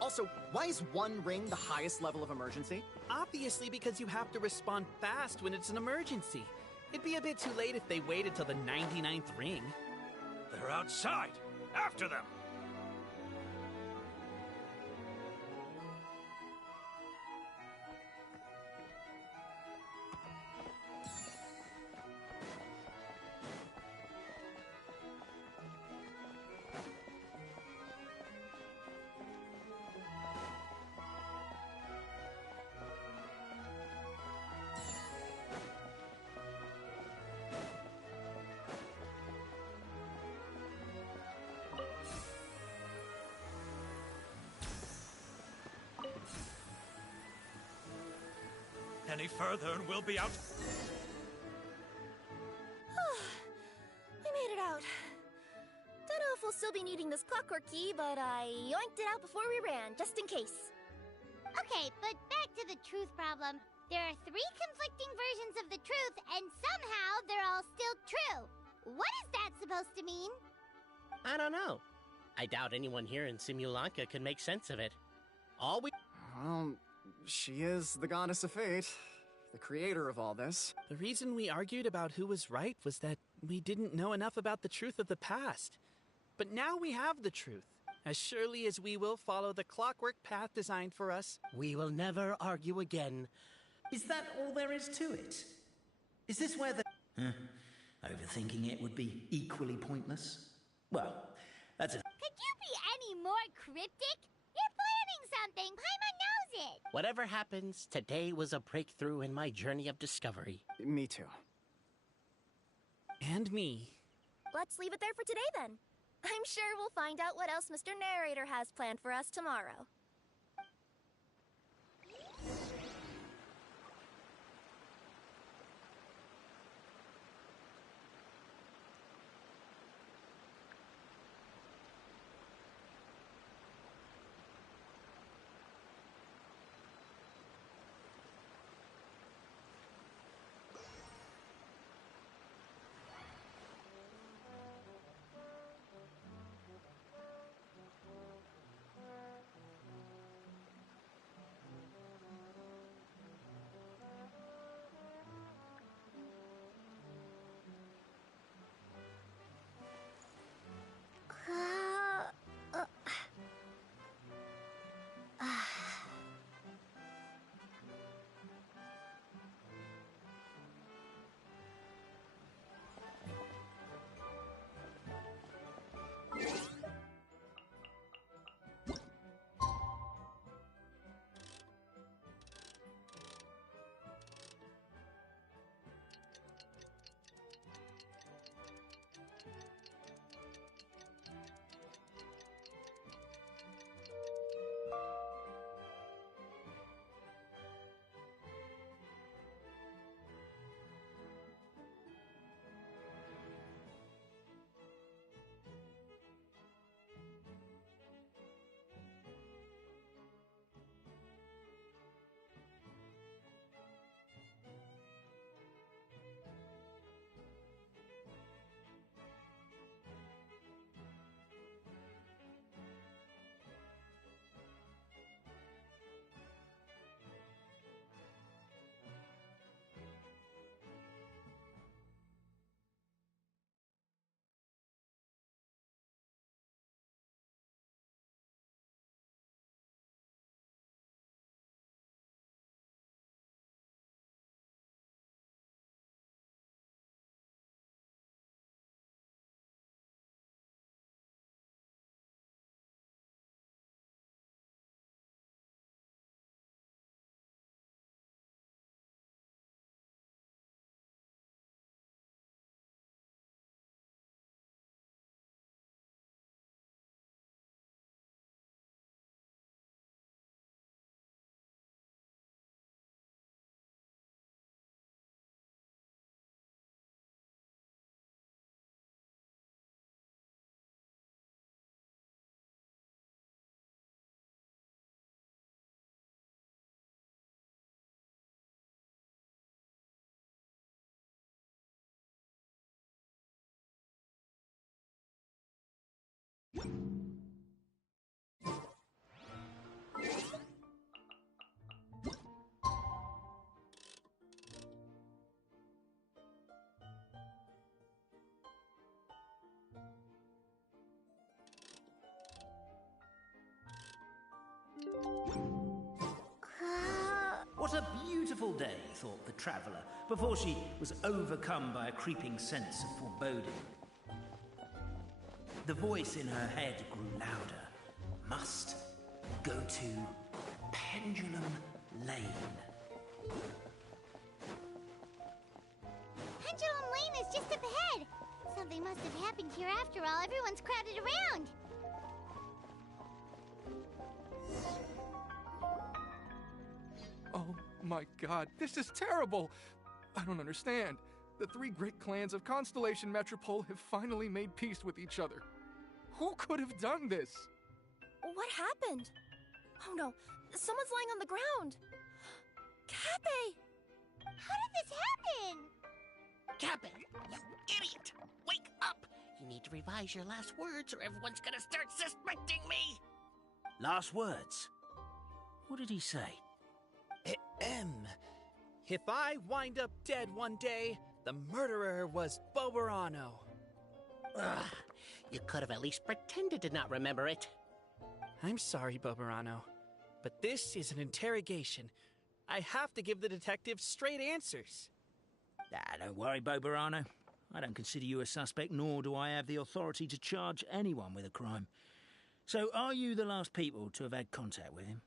Also, why is one ring the highest level of emergency? Obviously because you have to respond fast when it's an emergency. It'd be a bit too late if they waited till the 99th ring. They're outside! After them! any further and we'll be out. We made it out. Don't know if we'll still be needing this clockwork key, but I yoinked it out before we ran, just in case. Okay, but back to the truth problem. There are 3 conflicting versions of the truth, and somehow they're all still true. What is that supposed to mean? I don't know. I doubt anyone here in Simulanka can make sense of it. All we... Well, she is the goddess of fate, the creator of all this. The reason we argued about who was right was that we didn't know enough about the truth of the past. But now we have the truth. As surely as we will follow the clockwork path designed for us. We will never argue again. Is that all there is to it? Is this where the... Overthinking it would be equally pointless? Well, that's a... Could you be any more cryptic? You're planning something. Paimon knows it. Whatever happens, today was a breakthrough in my journey of discovery. Me too. And me. Let's leave it there for today, then. I'm sure we'll find out what else Mr. Narrator has planned for us tomorrow. What a beautiful day, thought the traveller, before she was overcome by a creeping sense of foreboding. The voice in her head grew louder. Must go to Pendulum Lane. Pendulum Lane is just up ahead. Something must have happened here after all. Everyone's crowded around. Oh My god, this is terrible! I don't understand. The three great clans of Constellation Metropole have finally made peace with each other. Who could have done this? What happened? Oh no, someone's lying on the ground! Cappe! How did this happen? Cappe, you idiot! Wake up! You need to revise your last words or everyone's gonna start suspecting me! Last words? What did he say? If I wind up dead one day, the murderer was Boberano. Ugh, you could have at least pretended to not remember it. I'm sorry, Boberano, but this is an interrogation. I have to give the detective straight answers. Don't worry, Boberano. I don't consider you a suspect, nor do I have the authority to charge anyone with a crime. So, are you the last people to have had contact with him?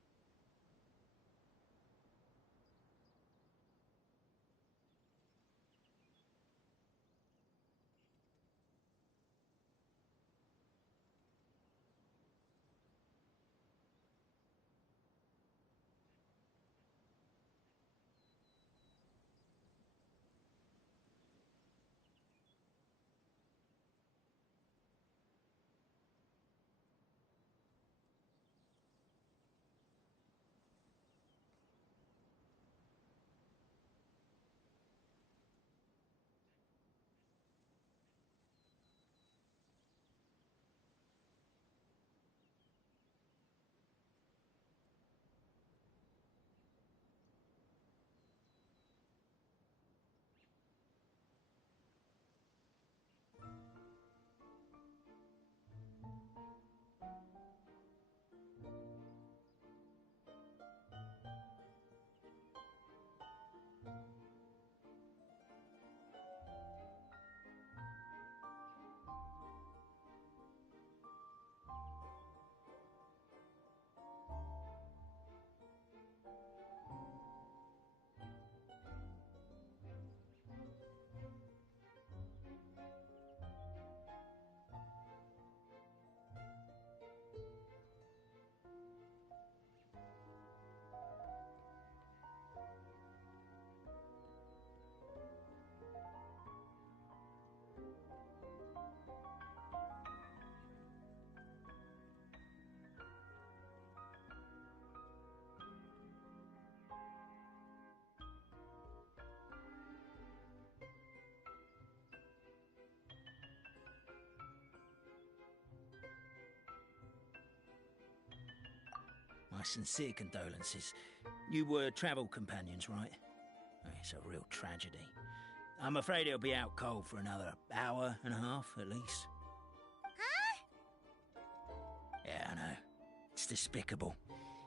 My sincere condolences. You were travel companions, right? Oh, it's a real tragedy. I'm afraid he'll be out cold for another hour and a half, at least. Huh? Yeah, I know. It's despicable.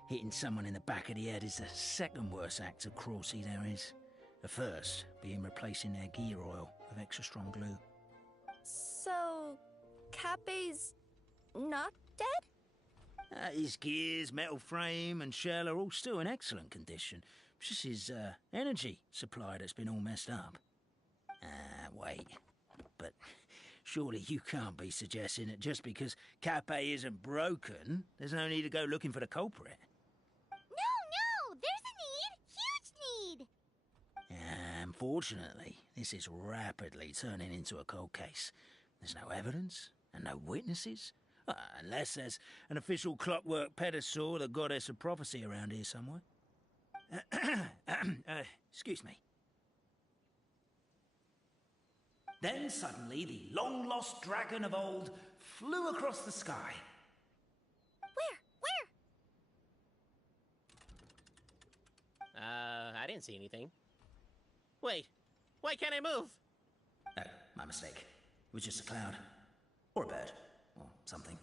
Hitting someone in the back of the head is the second worst act of cruelty there is. The first being replacing their gear oil with extra strong glue. So, Cappe's not dead? His gears, metal frame and shell are all still in excellent condition. It's just his energy supply that's been all messed up. Wait. But surely you can't be suggesting that just because Cappe isn't broken, there's no need to go looking for the culprit. No! There's a need! Huge need! Unfortunately, this is rapidly turning into a cold case. There's no evidence and no witnesses. Unless there's an official clockwork pedestal, the goddess of prophecy around here somewhere. Excuse me. Then suddenly the long-lost dragon of old flew across the sky. Where? I didn't see anything. Wait, why can't I move? Oh, my mistake. It was just a cloud. Or a bird. Or something.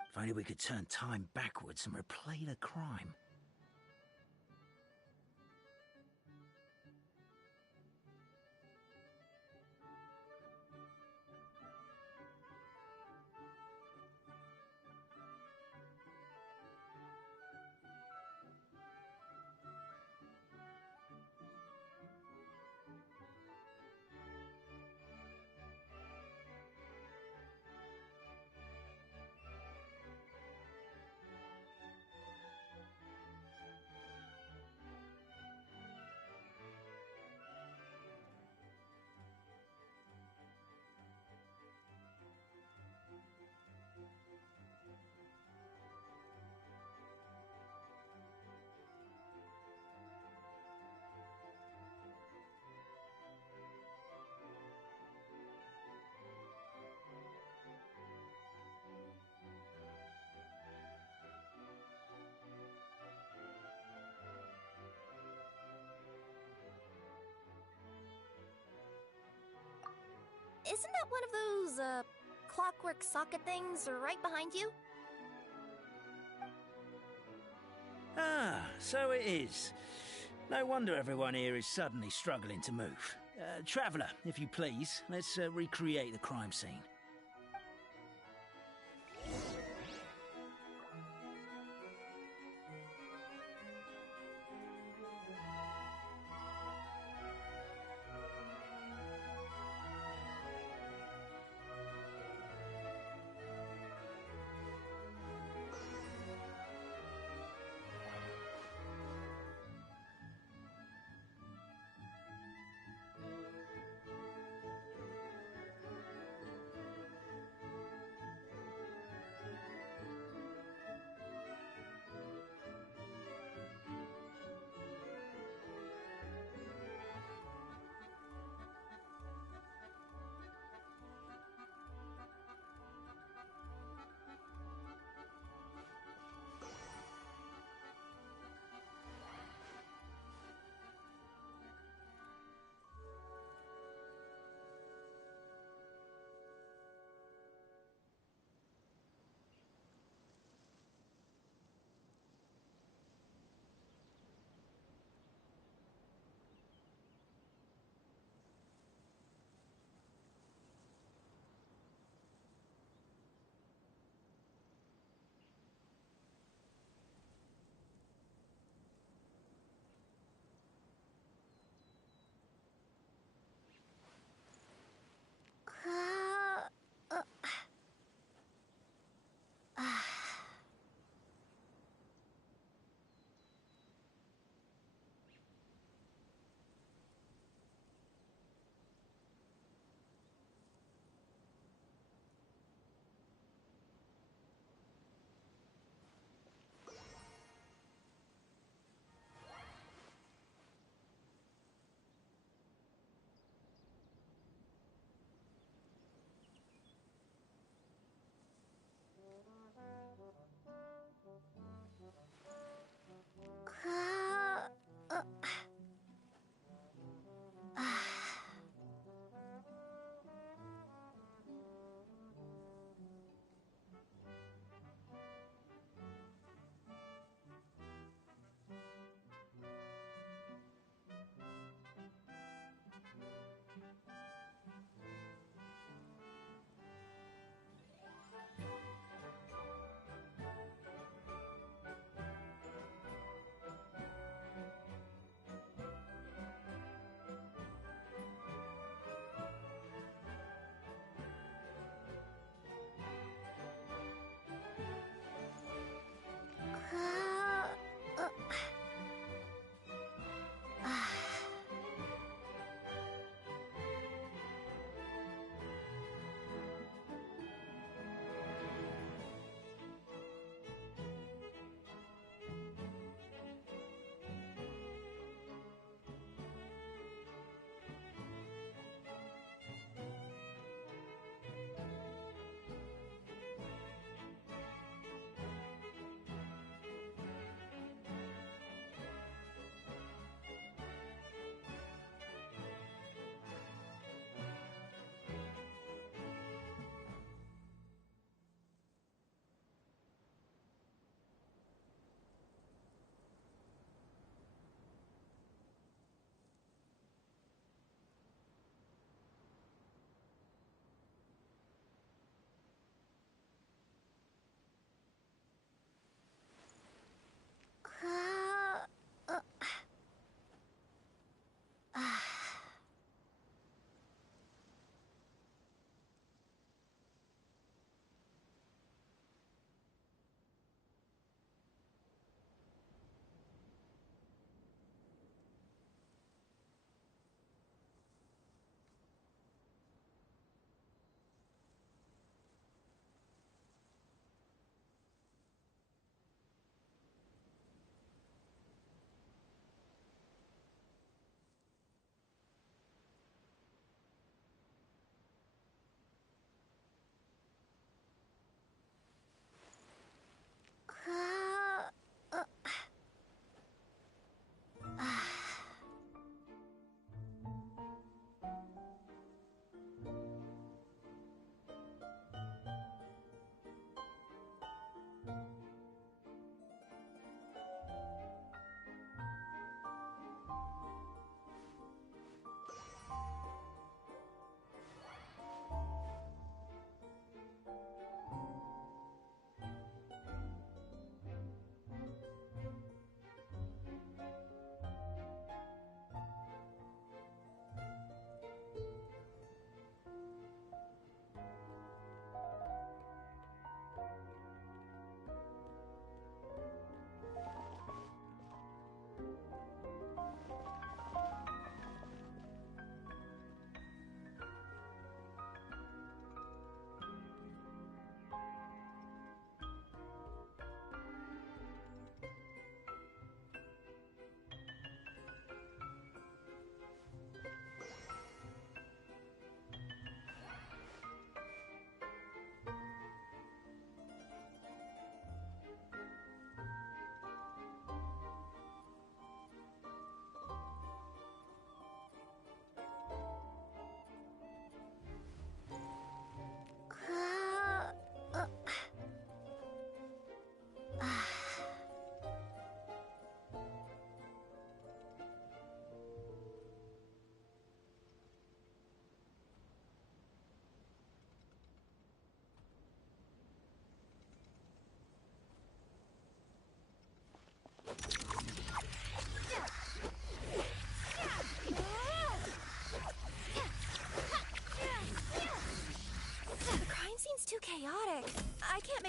If only we could turn time backwards and replay the crime. one of those, clockwork socket things right behind you? Ah, so it is. No wonder everyone here is suddenly struggling to move. Traveller, if you please, let's recreate the crime scene.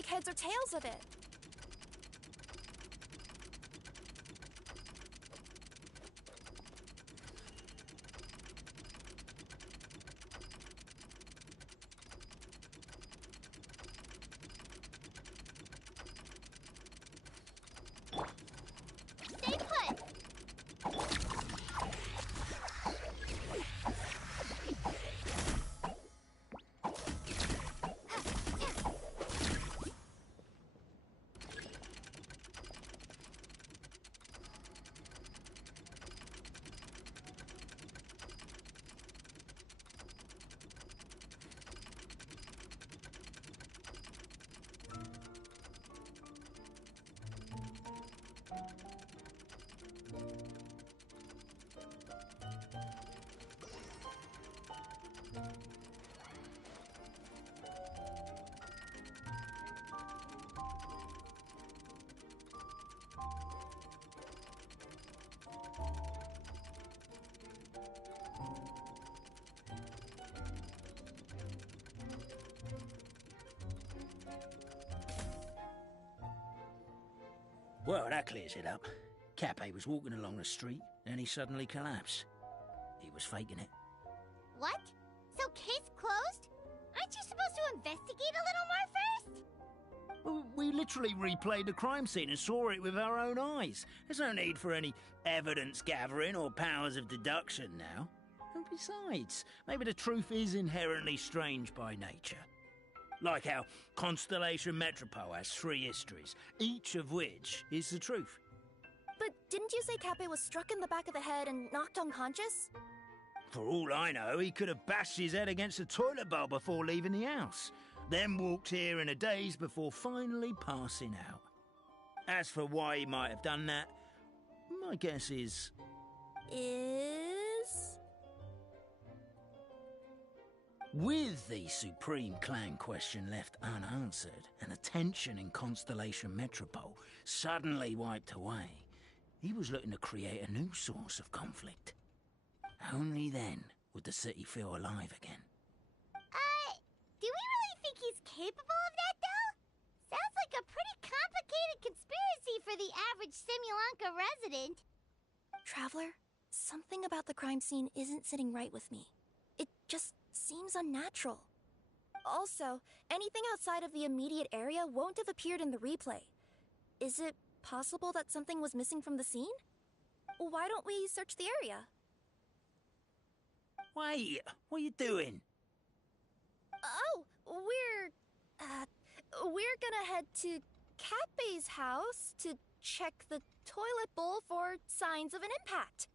heads or tails of it. Stay put! Well, that clears it up. Cappe was walking along the street, and he suddenly collapsed. He was faking it. What? So case closed? Aren't you supposed to investigate a little more first? Well, we literally replayed the crime scene and saw it with our own eyes. There's no need for any evidence gathering or powers of deduction now. And besides, maybe the truth is inherently strange by nature. Like how Constellation Metropole has 3 histories, each of which is the truth. But didn't you say Cappe was struck in the back of the head and knocked unconscious? For all I know, he could have bashed his head against a toilet bowl before leaving the house, then walked here in a daze before finally passing out. As for why he might have done that, my guess is... With the Supreme Clan question left unanswered and the tension in Constellation Metropole suddenly wiped away, he was looking to create a new source of conflict. Only then would the city feel alive again. Do we really think he's capable of that, though? Sounds like a pretty complicated conspiracy for the average Simulanka resident. Traveler, something about the crime scene isn't sitting right with me. It just seems unnatural. Also, anything outside of the immediate area won't have appeared in the replay. Is it possible that something was missing from the scene? Why don't we search the area? Wait, what are you doing? Oh, we're gonna head to Cappe's house to check the toilet bowl for signs of an impact.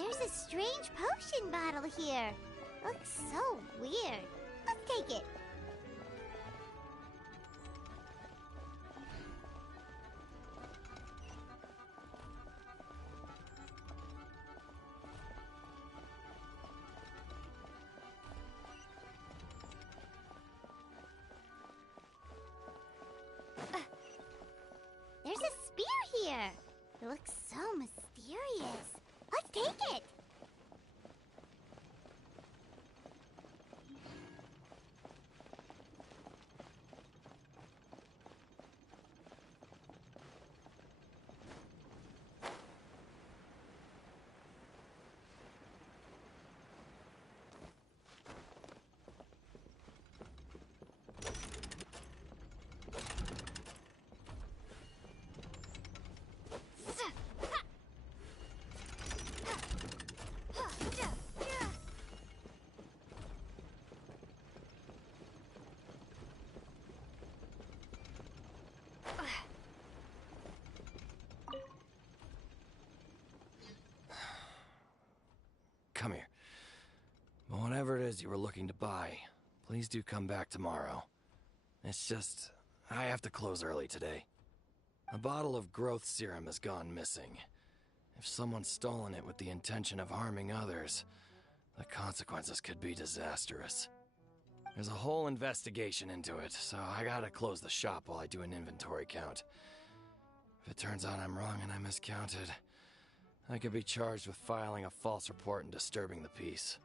There's a strange potion bottle here. Looks so weird. Let's take it. There's a spear here. It looks so mysterious. Let's take it. Come here. Whatever it is you were looking to buy, please do come back tomorrow. It's just, I have to close early today. A bottle of growth serum has gone missing. If someone's stolen it with the intention of harming others, the consequences could be disastrous. There's a whole investigation into it, so I gotta close the shop while I do an inventory count. If it turns out I'm wrong and I miscounted, I could be charged with filing a false report and disturbing the peace.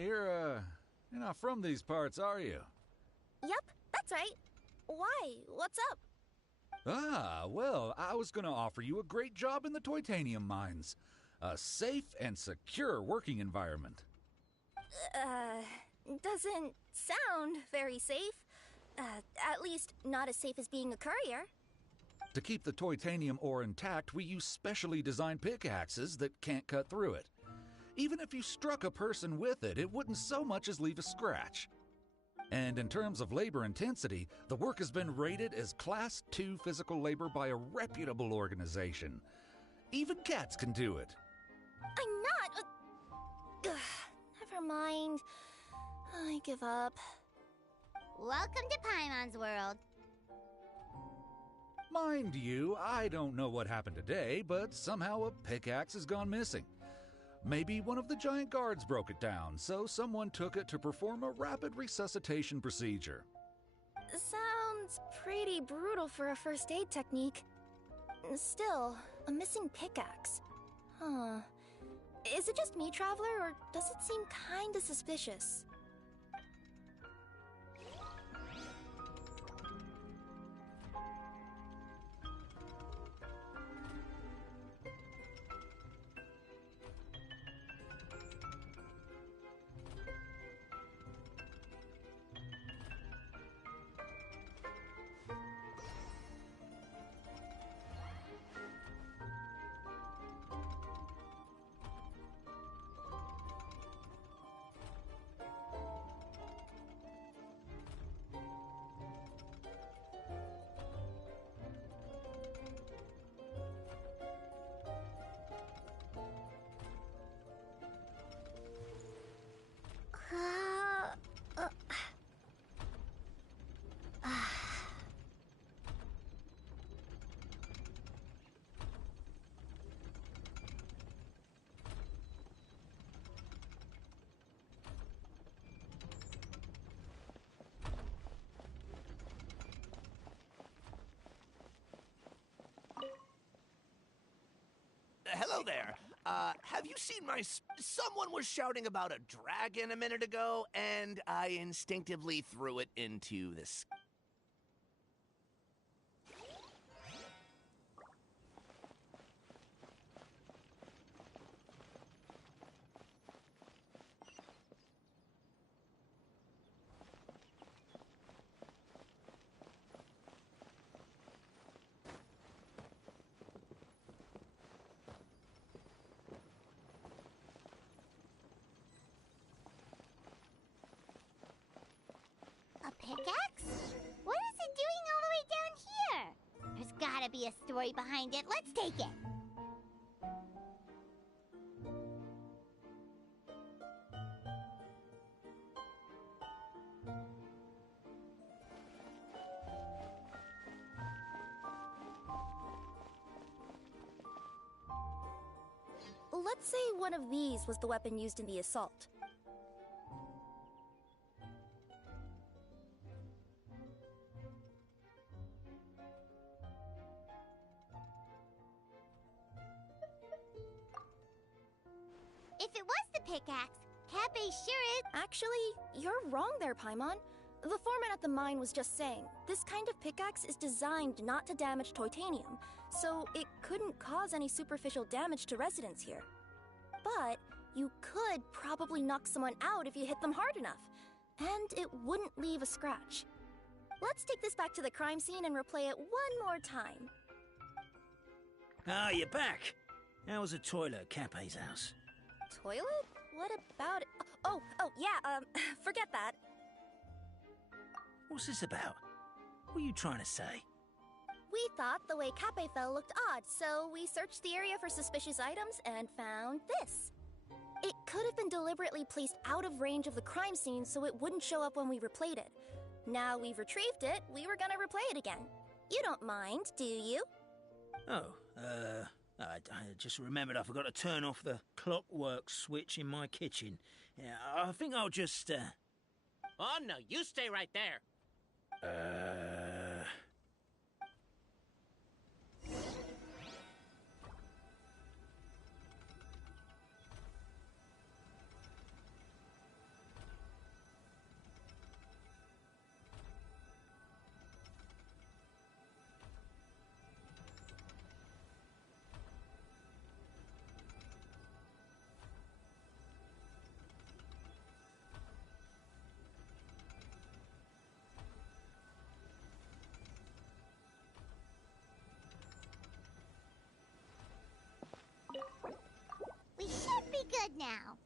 You're not from these parts, are you? Yep, that's right. Why? What's up? Ah, well, I was gonna offer you a great job in the Titanium mines. A safe and secure working environment. Doesn't sound very safe. At least not as safe as being a courier. To keep the Titanium ore intact, we use specially designed pickaxes that can't cut through it. Even if you struck a person with it, it wouldn't so much as leave a scratch. And in terms of labor intensity, the work has been rated as Class 2 physical labor by a reputable organization. Even cats can do it. I'm not... never mind. I give up. Welcome to Paimon's world. Mind you, I don't know what happened today, but somehow a pickaxe has gone missing. Maybe one of the giant guards broke it down, so someone took it to perform a rapid resuscitation procedure. Sounds pretty brutal for a first aid technique. Still, a missing pickaxe. Huh. Is it just me, Traveler, or does it seem kinda suspicious? hello there. Have you seen my... Someone was shouting about a dragon a minute ago, and I instinctively threw it into the sky. Pickaxe? What is it doing all the way down here? There's gotta be a story behind it. Let's take it. Let's say one of these was the weapon used in the assault. If it was the pickaxe, Cafe sure is... Actually, you're wrong there, Paimon. The foreman at the mine was just saying, this kind of pickaxe is designed not to damage titanium, so it couldn't cause any superficial damage to residents here. But you could probably knock someone out if you hit them hard enough, and it wouldn't leave a scratch. Let's take this back to the crime scene and replay it one more time. Ah, you're back. How was the toilet at Cape's house? Toilet? What about it? Oh, yeah, forget that. What's this about? What are you trying to say? We thought the way Cape fell looked odd, so we searched the area for suspicious items and found this. It could have been deliberately placed out of range of the crime scene so it wouldn't show up when we replayed it. Now we've retrieved it, we were gonna replay it again. You don't mind, do you? Oh, I just remembered I forgot to turn off the clockwork switch in my kitchen. Yeah, I think I'll just, Oh, no, you stay right there. We should be good now.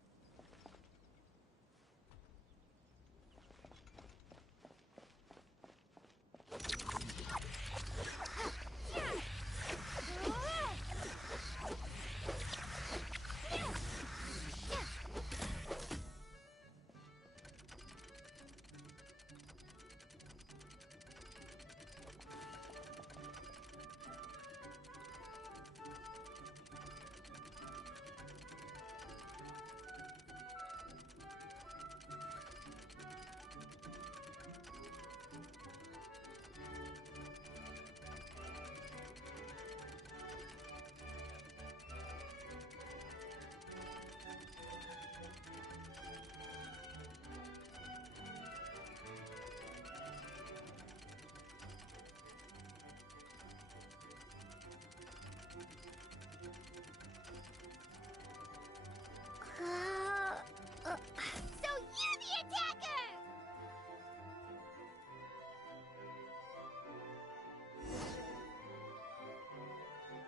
So you're the attacker!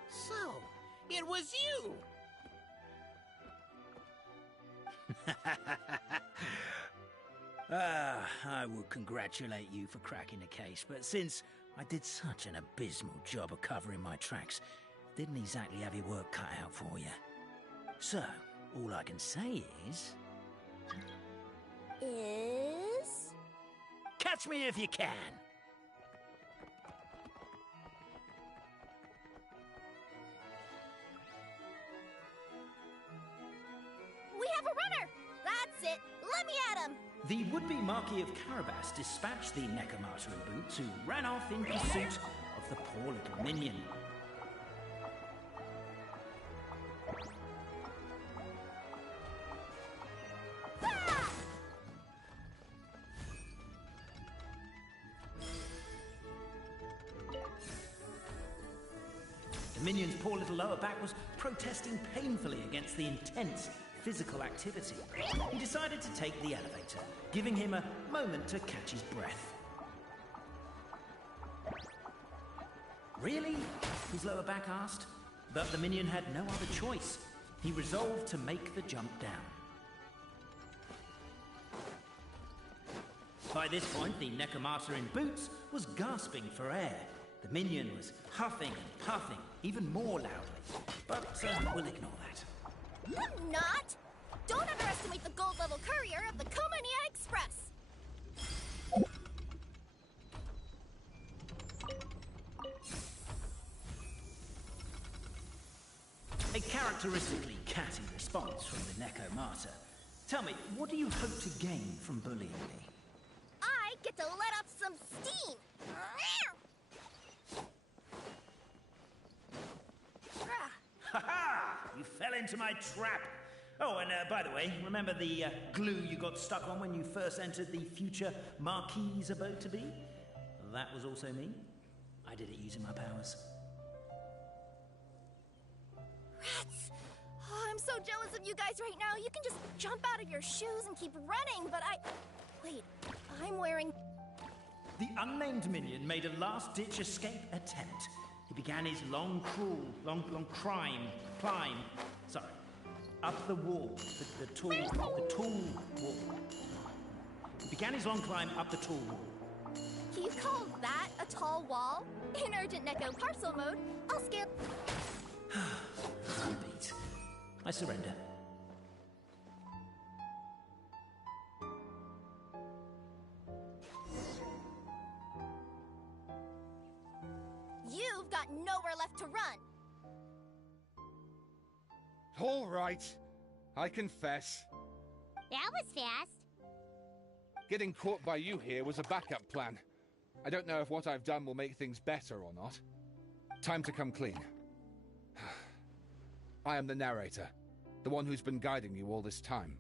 So, it was you! I would congratulate you for cracking the case, but since I did such an abysmal job of covering my tracks, didn't exactly have your work cut out for you. So, all I can say is... Catch me if you can! We have a runner! That's it! Let me at him! The would-be Marquis of Carabas dispatched the Necromancer in boots, who ran off in pursuit of the poor little minion. The minion's poor little lower back was protesting painfully against the intense physical activity. He decided to take the elevator, giving him a moment to catch his breath. Really? His lower back asked. But the minion had no other choice. He resolved to make the jump down. By this point, the Necomata in boots was gasping for air. The minion was huffing and puffing, even more loudly. But we'll ignore that. I'm not! Don't underestimate the gold-level courier of the Komania Express! A characteristically catty response from the Necomata. Tell me, what do you hope to gain from bullying me? I get to let off some steam! Ha-ha! You fell into my trap! Oh, and by the way, remember the glue you got stuck on when you first entered the future Marquis's abode-to-be? That was also me. I did it using my powers. Rats! Oh, I'm so jealous of you guys right now. You can just jump out of your shoes and keep running, but Wait, I'm wearing... The unnamed minion made a last-ditch escape attempt. He began his long climb, up the wall, the tall wall. He began his long climb up the tall wall. You call that a tall wall? In urgent Neko parcel mode, I'll scale... I'm beat. I surrender. You've got nowhere left to run. All right. I confess. That was fast. Getting caught by you here was a backup plan. I don't know if what I've done will make things better or not. Time to come clean. I am the narrator, the one who's been guiding you all this time.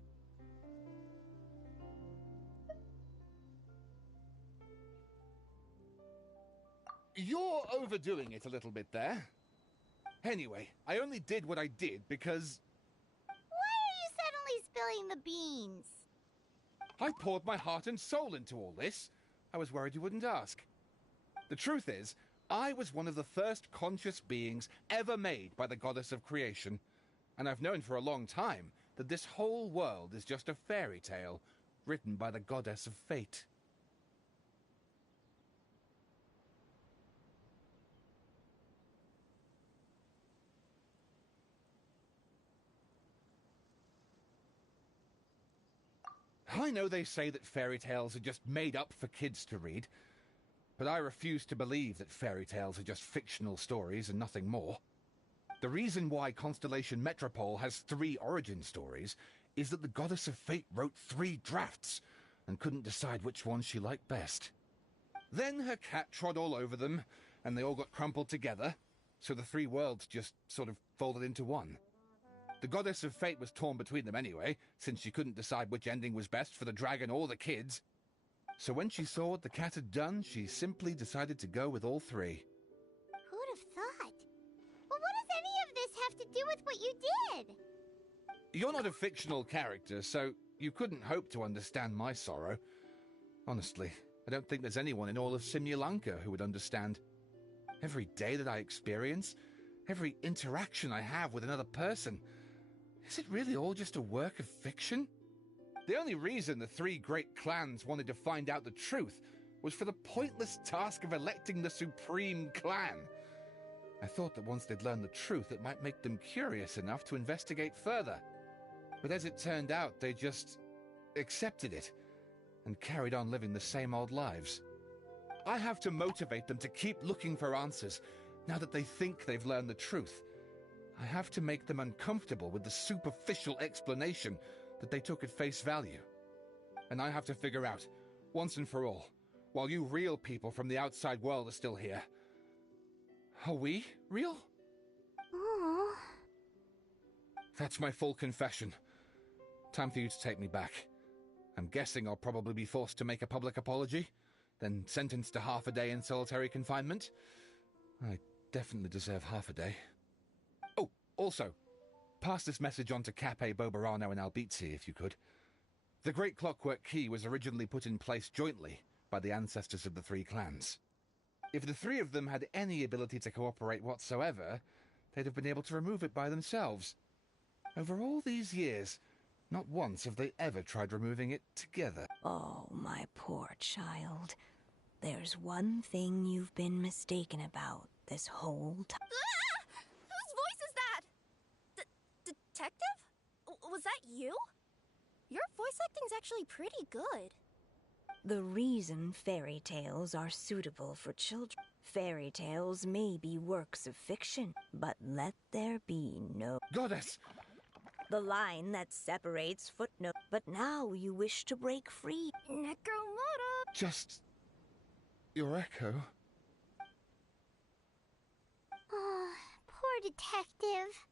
You're overdoing it a little bit there. Anyway, I only did what I did because... Why are you suddenly spilling the beans? I poured my heart and soul into all this. I was worried you wouldn't ask. The truth is, I was one of the first conscious beings ever made by the goddess of creation. And I've known for a long time that this whole world is just a fairy tale written by the goddess of fate. I know they say that fairy tales are just made up for kids to read, but I refuse to believe that fairy tales are just fictional stories and nothing more. The reason why Constellation Metropole has 3 origin stories is that the Goddess of Fate wrote 3 drafts and couldn't decide which one she liked best. Then her cat trod all over them, and they all got crumpled together, so the 3 worlds just sort of folded into one. The Goddess of Fate was torn between them anyway, since she couldn't decide which ending was best for the dragon or the kids. So when she saw what the cat had done, she simply decided to go with all 3. Who'd have thought? Well, what does any of this have to do with what you did? You're not a fictional character, so you couldn't hope to understand my sorrow. Honestly, I don't think there's anyone in all of Simulanka who would understand. Every day that I experience, every interaction I have with another person, is it really all just a work of fiction? The only reason the 3 great clans wanted to find out the truth was for the pointless task of electing the supreme clan. I thought that once they'd learned the truth, it might make them curious enough to investigate further. But as it turned out, they just accepted it and carried on living the same old lives. I have to motivate them to keep looking for answers now that they think they've learned the truth. I have to make them uncomfortable with the superficial explanation that they took at face value. And I have to figure out, once and for all, while you real people from the outside world are still here, are we real? Aww. That's my full confession. Time for you to take me back. I'm guessing I'll probably be forced to make a public apology, then sentenced to half a day in solitary confinement. I definitely deserve half a day. Oh, also, pass this message on to Cape, Bobarano, and Albizzi, if you could. The Great Clockwork Key was originally put in place jointly by the ancestors of the three clans. If the three of them had any ability to cooperate whatsoever, they'd have been able to remove it by themselves. Over all these years, not once have they ever tried removing it together. Oh, my poor child. There's one thing you've been mistaken about this whole time. Ah! Whose voice is that? Detective? Was that you? Your voice acting's actually pretty good. The reason fairy tales are suitable for children. Fairy tales may be works of fiction, but let there be no... Goddess! The line that separates footnote. But now you wish to break free. Necromora! Just... your echo. Oh, poor detective.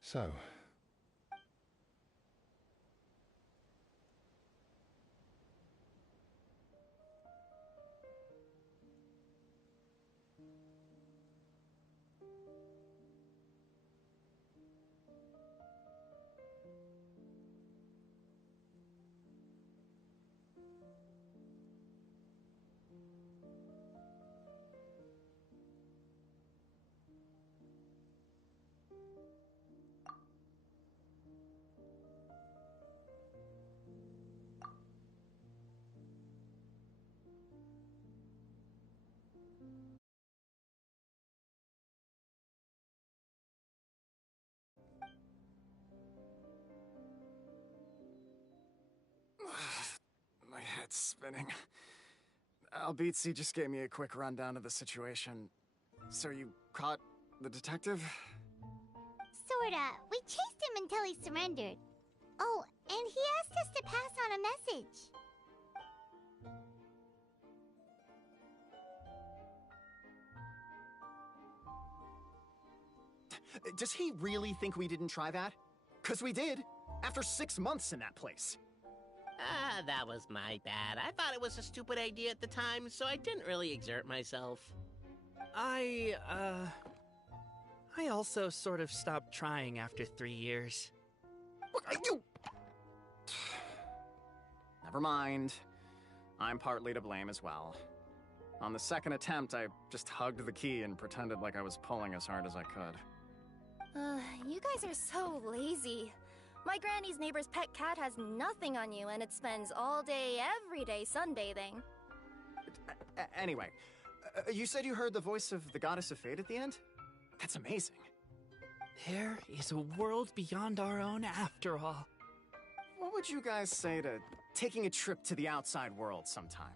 So... My head's spinning. Albizzi just gave me a quick rundown of the situation. So you caught the detective? Sorta. We chased him until he surrendered. Oh, and he asked us to pass on a message. Does he really think we didn't try that? 'Cause we did, after 6 months in that place. Ah, that was my bad. I thought it was a stupid idea at the time, so I didn't really exert myself. I also sort of stopped trying after 3 years. You... Never mind. I'm partly to blame as well. On the second attempt, I just hugged the key and pretended like I was pulling as hard as I could. You guys are so lazy. My granny's neighbor's pet cat has nothing on you, and it spends all day, every day sunbathing. Anyway, you said you heard the voice of the goddess of fate at the end? That's amazing. There is a world beyond our own after all. What would you guys say to taking a trip to the outside world sometime?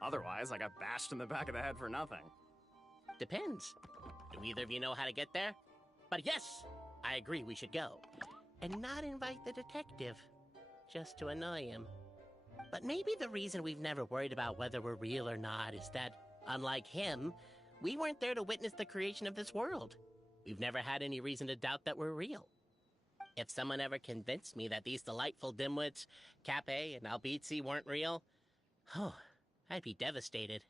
Otherwise, I got bashed in the back of the head for nothing. Depends. Do either of you know how to get there? But yes, I agree we should go. And not invite the detective, just to annoy him. But maybe the reason we've never worried about whether we're real or not is that, unlike him, we weren't there to witness the creation of this world. We've never had any reason to doubt that we're real. If someone ever convinced me that these delightful dimwits, Cape and Albizzi, weren't real, oh, I'd be devastated.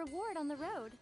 reward on the road.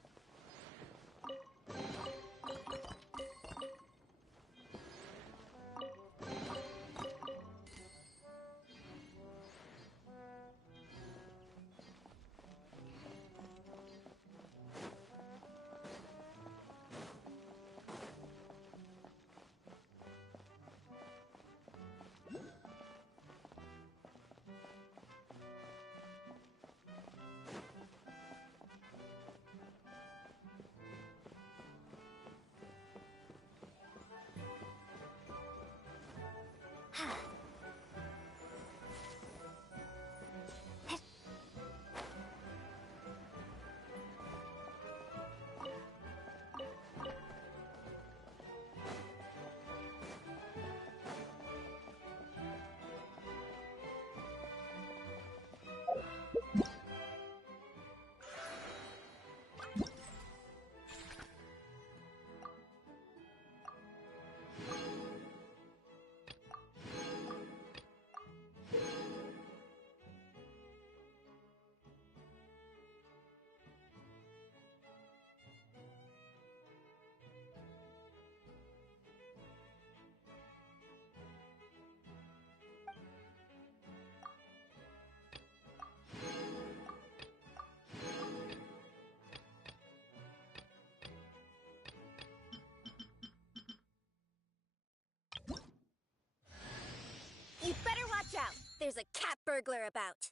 You better watch out! There's a cat burglar about.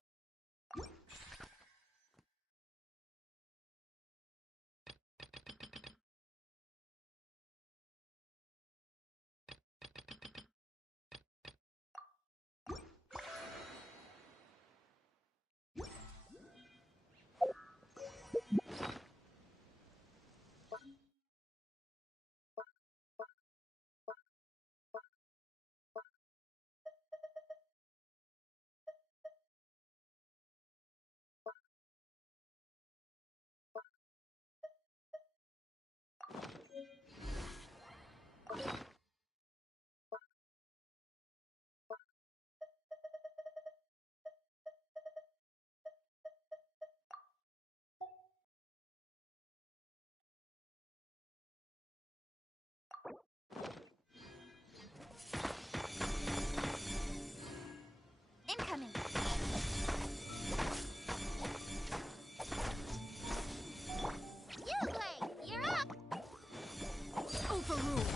Incoming. Uglay, you're up. Overruled.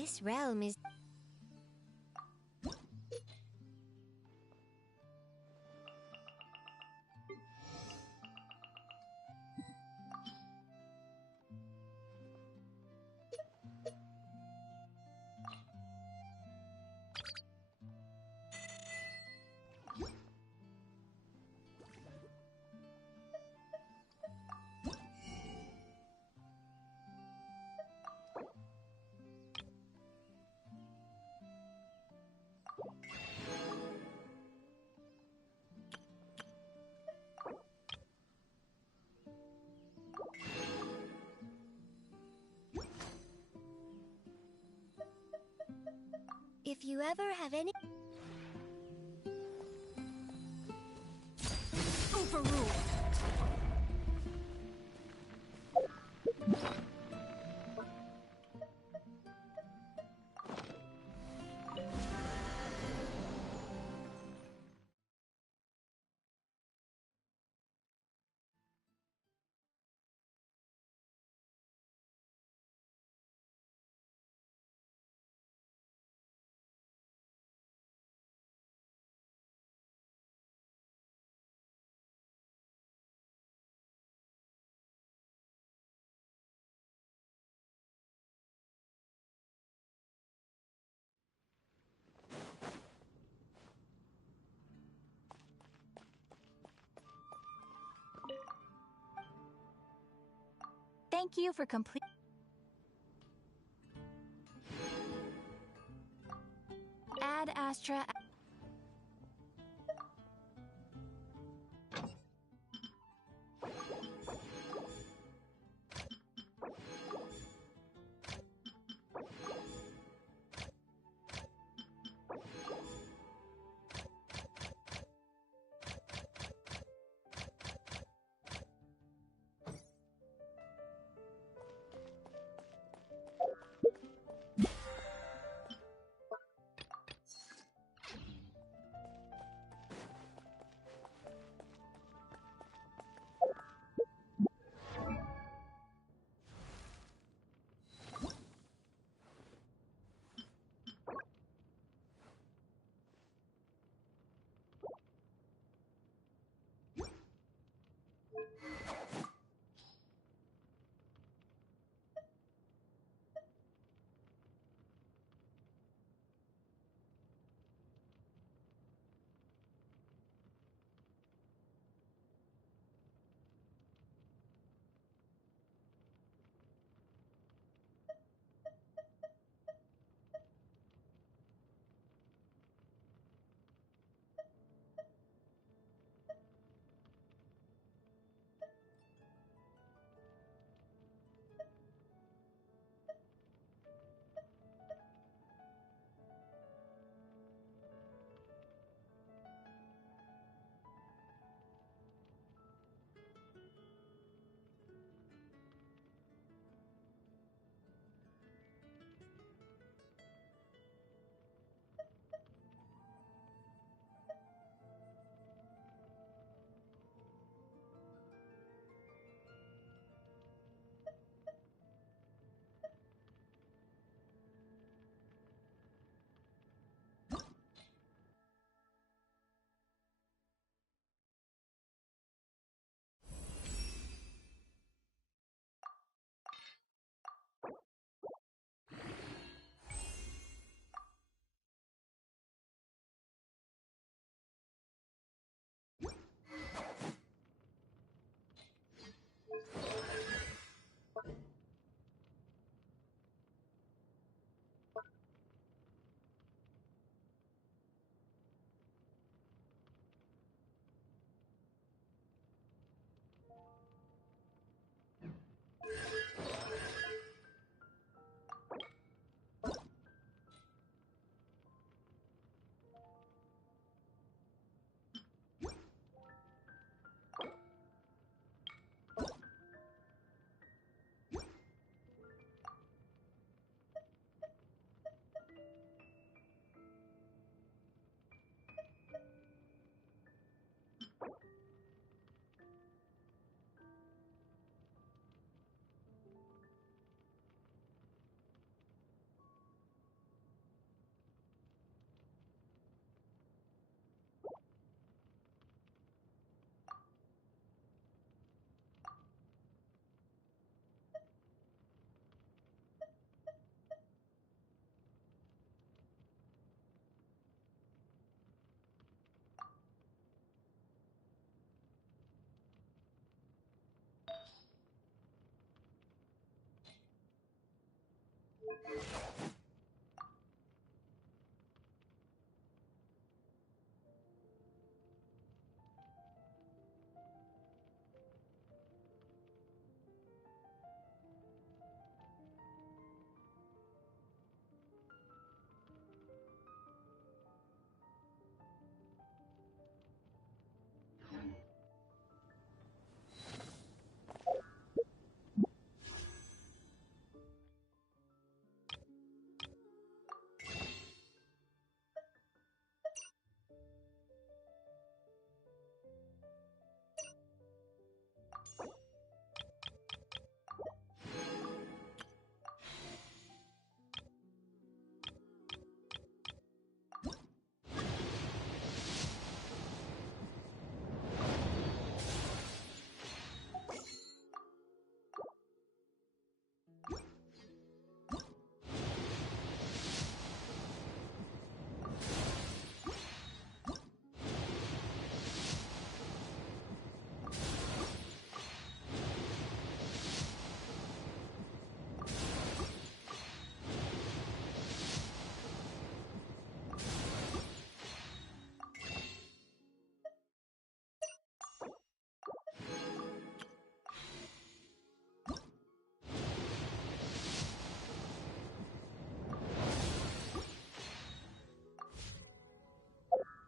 This realm is... If you ever have any... Overruled! Thank you for complete. Ad Astra.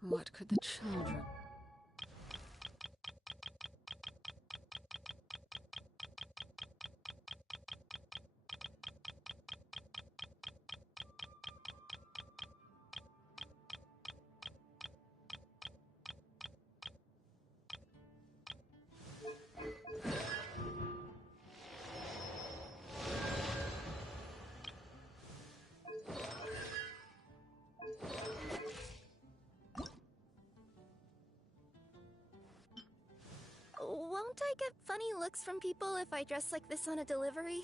What could the children... Won't I get funny looks from people if I dress like this on a delivery?